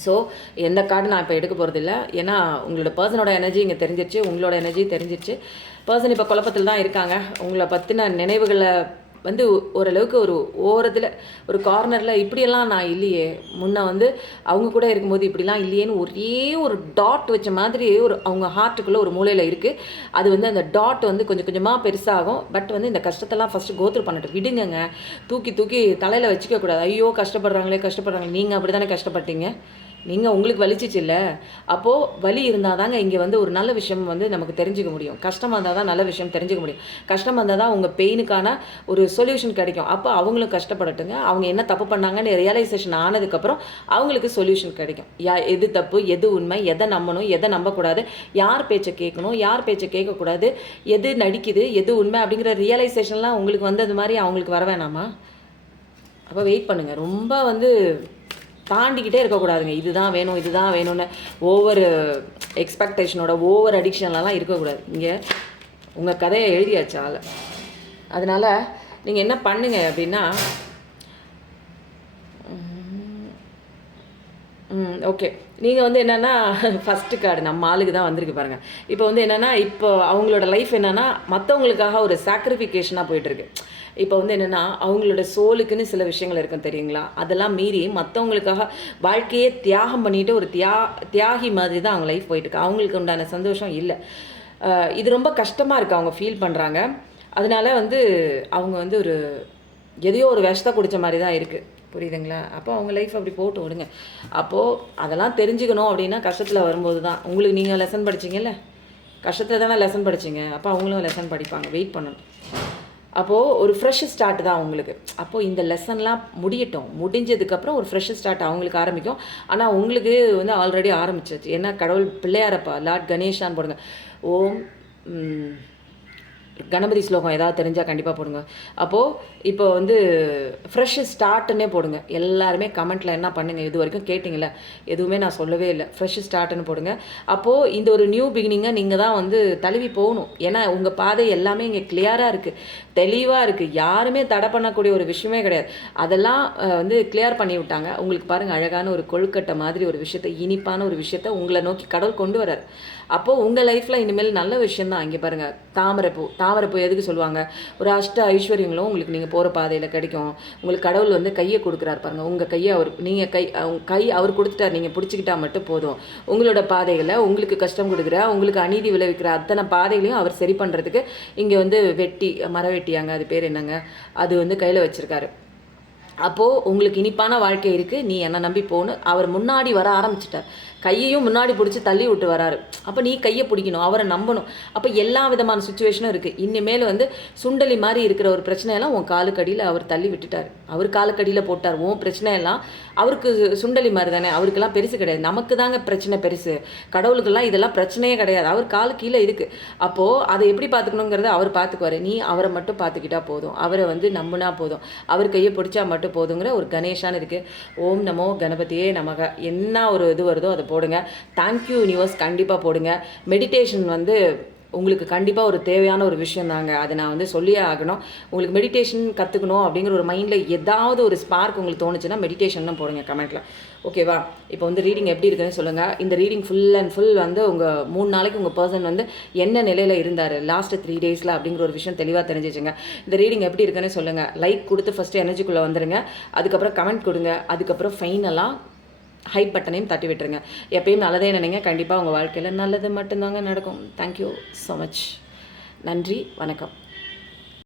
ஸோ எந்த கார்டு நான் இப்போ எடுக்க போகிறதில்ல. ஏன்னா உங்களோட பர்சனோட எனர்ஜி இங்கே தெரிஞ்சிருச்சு, உங்களோட எனர்ஜி தெரிஞ்சிருச்சு. பர்சன் இப்போ குழப்பத்தில் தான் இருக்காங்க. உங்களை பற்றின நினைவுகளை வந்து ஓரளவுக்கு ஒரு ஓரத்தில், ஒரு கார்னரில் இப்படியெல்லாம் நான் இல்லையே, முன்னே வந்து அவங்க கூட இருக்கும்போது இப்படிலாம் இல்லையேன்னு ஒரே ஒரு டாட் வச்ச மாதிரி அவங்க ஹார்ட்டுக்குள்ளே ஒரு மூலையில் இருக்குது. அது வந்து அந்த டாட் வந்து கொஞ்சம் கொஞ்சமாக பெருசாகும். பட் வந்து இந்த கஷ்டத்தெல்லாம் ஃபஸ்ட்டு கோத்ரூ பண்ணிட்டு விடுங்கங்க. தூக்கி தலையில் வச்சுக்கக்கூடாது. ஐயோ கஷ்டப்படுறாங்களே. நீங்கள் அப்படி தானே கஷ்டப்பட்டீங்க. நீங்கள் உங்களுக்கு வலிச்சிச்சு இல்லை, அப்போது வலி இருந்தால் தாங்க இங்கே வந்து ஒரு நல்ல விஷயம் வந்து நமக்கு தெரிஞ்சுக்க முடியும். கஷ்டமாக இருந்தால் தான் நல்ல விஷயம் தெரிஞ்சுக்க முடியும். கஷ்டமாக இருந்தால் தான் உங்கள் பெயினுக்கான ஒரு சொல்யூஷன் கிடைக்கும். அப்போ அவங்களும் கஷ்டப்படட்டுங்க. அவங்க என்ன தப்பு பண்ணாங்கன்னு ரியலைசேஷன் ஆனதுக்கப்புறம் அவங்களுக்கு சொல்யூஷன் கிடைக்கும். எது தப்பு, எது உண்மை, எதை நம்பணும், எதை நம்பக்கூடாது, யார் பேச்சை கேட்கணும், யார் பேச்சை கேட்கக்கூடாது, எது நடிக்குது, எது உண்மை அப்படிங்கிற ரியலைசேஷன்லாம் உங்களுக்கு வந்து அது மாதிரி அவங்களுக்கு வர வேணாமா? அப்போ வெயிட் பண்ணுங்கள். ரொம்ப வந்து தாண்டிக்கிட்டே இருக்கக்கூடாதுங்க. இதுதான் வேணும், இதுதான் வேணும்னு ஓவர் எக்ஸ்பெக்டேஷனோட ஓவர் அடிக்ஷன்லலாம் இருக்கக்கூடாது. இங்கே உங்கள் கதையை எழுதியாச்சு ஆள். அதனால் நீங்கள் என்ன பண்ணுங்க அப்படின்னா, ஓகே, நீங்கள் வந்து என்னென்னா ஃபஸ்ட்டு கார்டு நம்ம ஆளுக்கு தான் வந்திருக்கு பாருங்கள். இப்போ வந்து என்னென்னா, இப்போ அவங்களோட லைஃப் என்னென்னா மற்றவங்களுக்காக ஒரு சாக்ரிஃபிகேஷனாக போயிட்டுருக்கு. இப்போ வந்து என்னென்னா அவங்களோட சோலுக்குன்னு சில விஷயங்கள் இருக்கும் தெரியுங்களா, அதெல்லாம் மீறி மற்றவங்களுக்காக வாழ்க்கையே தியாகம் பண்ணிட்டு ஒரு தியாகி மாதிரி தான் அவங்க லைஃப் போயிட்டுருக்கு. அவங்களுக்கு உண்டான சந்தோஷம் இல்லை. இது ரொம்ப கஷ்டமாக இருக்குது, அவங்க ஃபீல் பண்ணுறாங்க. அதனால வந்து அவங்க வந்து ஒரு எதையோ ஒரு விஷத்தை குடித்த மாதிரி தான் இருக்குது, புரியுதுங்களா? அப்போ அவங்க லைஃப் அப்படி போட்டு விடுங்க. அப்போது அதெல்லாம் தெரிஞ்சுக்கணும் அப்படின்னா கஷ்டத்தில் வரும்போது தான். உங்களுக்கு நீங்கள் லெசன் படிச்சிங்கல்ல, கஷ்டத்தில் தானே லெசன் படிச்சிங்க, அப்போ அவங்களும் லெசன் படிப்பாங்க. வெயிட் பண்ணணும். அப்போது ஒரு ஃப்ரெஷ் ஸ்டார்ட் தான் அவங்களுக்கு. அப்போது இந்த லெசன்லாம் முடியட்டும், முடிஞ்சதுக்கப்புறம் ஒரு ஃப்ரெஷ் ஸ்டார்ட் அவங்களுக்கு ஆரம்பிக்கும். ஆனால் உங்களுக்கு வந்து ஆல்ரெடி ஆரம்பிச்சிச்சு. ஏன்னா கடவுள் பிள்ளையாரப்பா லார்ட் கணேஷான்னு போடுங்க. ஓம் கணபதி ஸ்லோகம் ஏதாவது தெரிஞ்சால் கண்டிப்பாக போடுங்க. அப்போது இப்போ வந்து ஃப்ரெஷ் ஸ்டார்ட்டுன்னே போடுங்க. எல்லாருமே கமெண்ட்டில் என்ன பண்ணுங்கள், இது வரைக்கும் கேட்டிங்கள, எதுவுமே நான் சொல்லவே இல்லை, ஃப்ரெஷ் ஸ்டார்ட்டுன்னு போடுங்க. அப்போது இந்த ஒரு நியூ பிகினிங்கை நீங்கள் தான் வந்து தழுவி போகணும். ஏன்னா உங்கள் பாதை எல்லாமே இங்கே கிளியராக இருக்குது, தெளிவாக இருக்குது. யாருமே தடை பண்ணக்கூடிய ஒரு விஷயமே கிடையாது. அதெல்லாம் வந்து கிளியர் பண்ணி விட்டாங்க. உங்களுக்கு பாருங்கள், அழகான ஒரு கொழுக்கட்டை மாதிரி ஒரு விஷயத்தை, இனிப்பான ஒரு விஷயத்தை உங்களை நோக்கி கடவுள் கொண்டு வரார். அப்போது உங்கள் லைஃப்பில் இனிமேல் நல்ல விஷயந்தான். இங்கே பாருங்கள், தாமரைப்பூ எதுக்கு சொல்லுவாங்க, ஒரு அஷ்ட ஐஸ்வர்யங்களும் உங்களுக்கு நீங்கள் போகிற பாதையில் கிடைக்கும். உங்களுக்கு கடவுள் வந்து கையை கொடுக்குறாரு பாருங்கள். உங்கள் கையை நீங்கள் கை அவர் கொடுத்துட்டார், நீங்கள் பிடிச்சிக்கிட்டா மட்டும் போதும். உங்களோட பாதைகளை, உங்களுக்கு கஷ்டம் கொடுக்குற, உங்களுக்கு அநீதி விளைவிக்கிற அத்தனை பாதைகளையும் அவர் சரி பண்ணுறதுக்கு இங்கே வந்து மரம் வெட்டியாங்க, அது பேர் என்னங்க, அது வந்து கையில் வச்சுருக்காரு. அப்போது உங்களுக்கு இனிப்பான வாழ்க்கை இருக்குது, நீ என்னை நம்பி போகணும். அவர் முன்னாடி வர ஆரம்பிச்சிட்டார், கையையும் முன்னாடி பிடிச்சி தள்ளி விட்டு வராரு. அப்போ நீ கையை பிடிக்கணும், அவரை நம்பணும். அப்போ எல்லா விதமான சுச்சுவேஷனும் இருக்குது. இனிமேல் வந்து சுண்டலி மாதிரி இருக்கிற ஒரு பிரச்சனையெல்லாம் உன் காலுக்கடியில் அவர் தள்ளி விட்டுட்டார், அவர் காலுக்கடியில் போட்டார். உன் பிரச்சனையெல்லாம் அவருக்கு சுண்டலி மாதிரி தானே, அவருக்கெல்லாம் பெருசு கிடையாது. நமக்கு தாங்க பிரச்சனை பெருசு, கடவுளுக்கெல்லாம் இதெல்லாம் பிரச்சனையே கிடையாது. அவர் காலு கீழே இருக்குது. அப்போது அதை எப்படி பார்த்துக்கணுங்கிறத அவர் பார்த்துக்குவார். நீ அவரை மட்டும் பார்த்துக்கிட்டா போதும், அவரை வந்து நம்பினா போதும், அவர் கையை பிடிச்சா மட்டும் போதுங்கிற ஒரு கணேஷான்னு இருக்குது. ஓம் நமோ கணபதியே நமக, என்ன ஒரு இது வருதோ அதை போடுங்க. தேங்க்யூ யூனிவர்ஸ் கண்டிப்பாக போடுங்க. மெடிடேஷன் வந்து உங்களுக்கு கண்டிப்பாக ஒரு தேவையான ஒரு விஷயம் தாங்க, அதை நான் வந்து சொல்லியே ஆகணும். உங்களுக்கு மெடிடேஷன் கற்றுக்கணும் அப்படிங்கிற ஒரு மைண்டில் ஏதாவது ஒரு ஸ்பார்க் உங்களுக்கு தோணுச்சுன்னா மெடிடேஷன் போடுங்க கமெண்ட்டில், ஓகேவா? இப்போ வந்து ரீடிங் எப்படி இருக்குன்னு சொல்லுங்கள். இந்த ரீடிங் ஃபுல் அண்ட் ஃபுல் வந்து உங்கள் 3 நாளைக்கு உங்கள் பர்சன் வந்து என்ன நிலையில் இருந்தார் லாஸ்ட்டு 3 டேஸில் அப்படிங்கிற ஒரு விஷயம் தெளிவாக தெரிஞ்சிச்சுங்க. இந்த ரீடிங் எப்படி இருக்குன்னு சொல்லுங்கள். லைக் கொடுத்து ஃபஸ்ட்டு எனர்ஜிக்குள்ளே வந்துடுங்க, அதுக்கப்புறம் கமெண்ட் கொடுங்க, அதுக்கப்புறம் ஃபைனலாக ஹைப் பட்டனையும் தட்டி விட்டுருங்க. எப்பயும் நல்லதே நினைங்க, கண்டிப்பாக உங்கள் வாழ்க்கையில் நல்லது மட்டும்தாங்க நடக்கும். Thank you so much. நன்றி, வணக்கம்.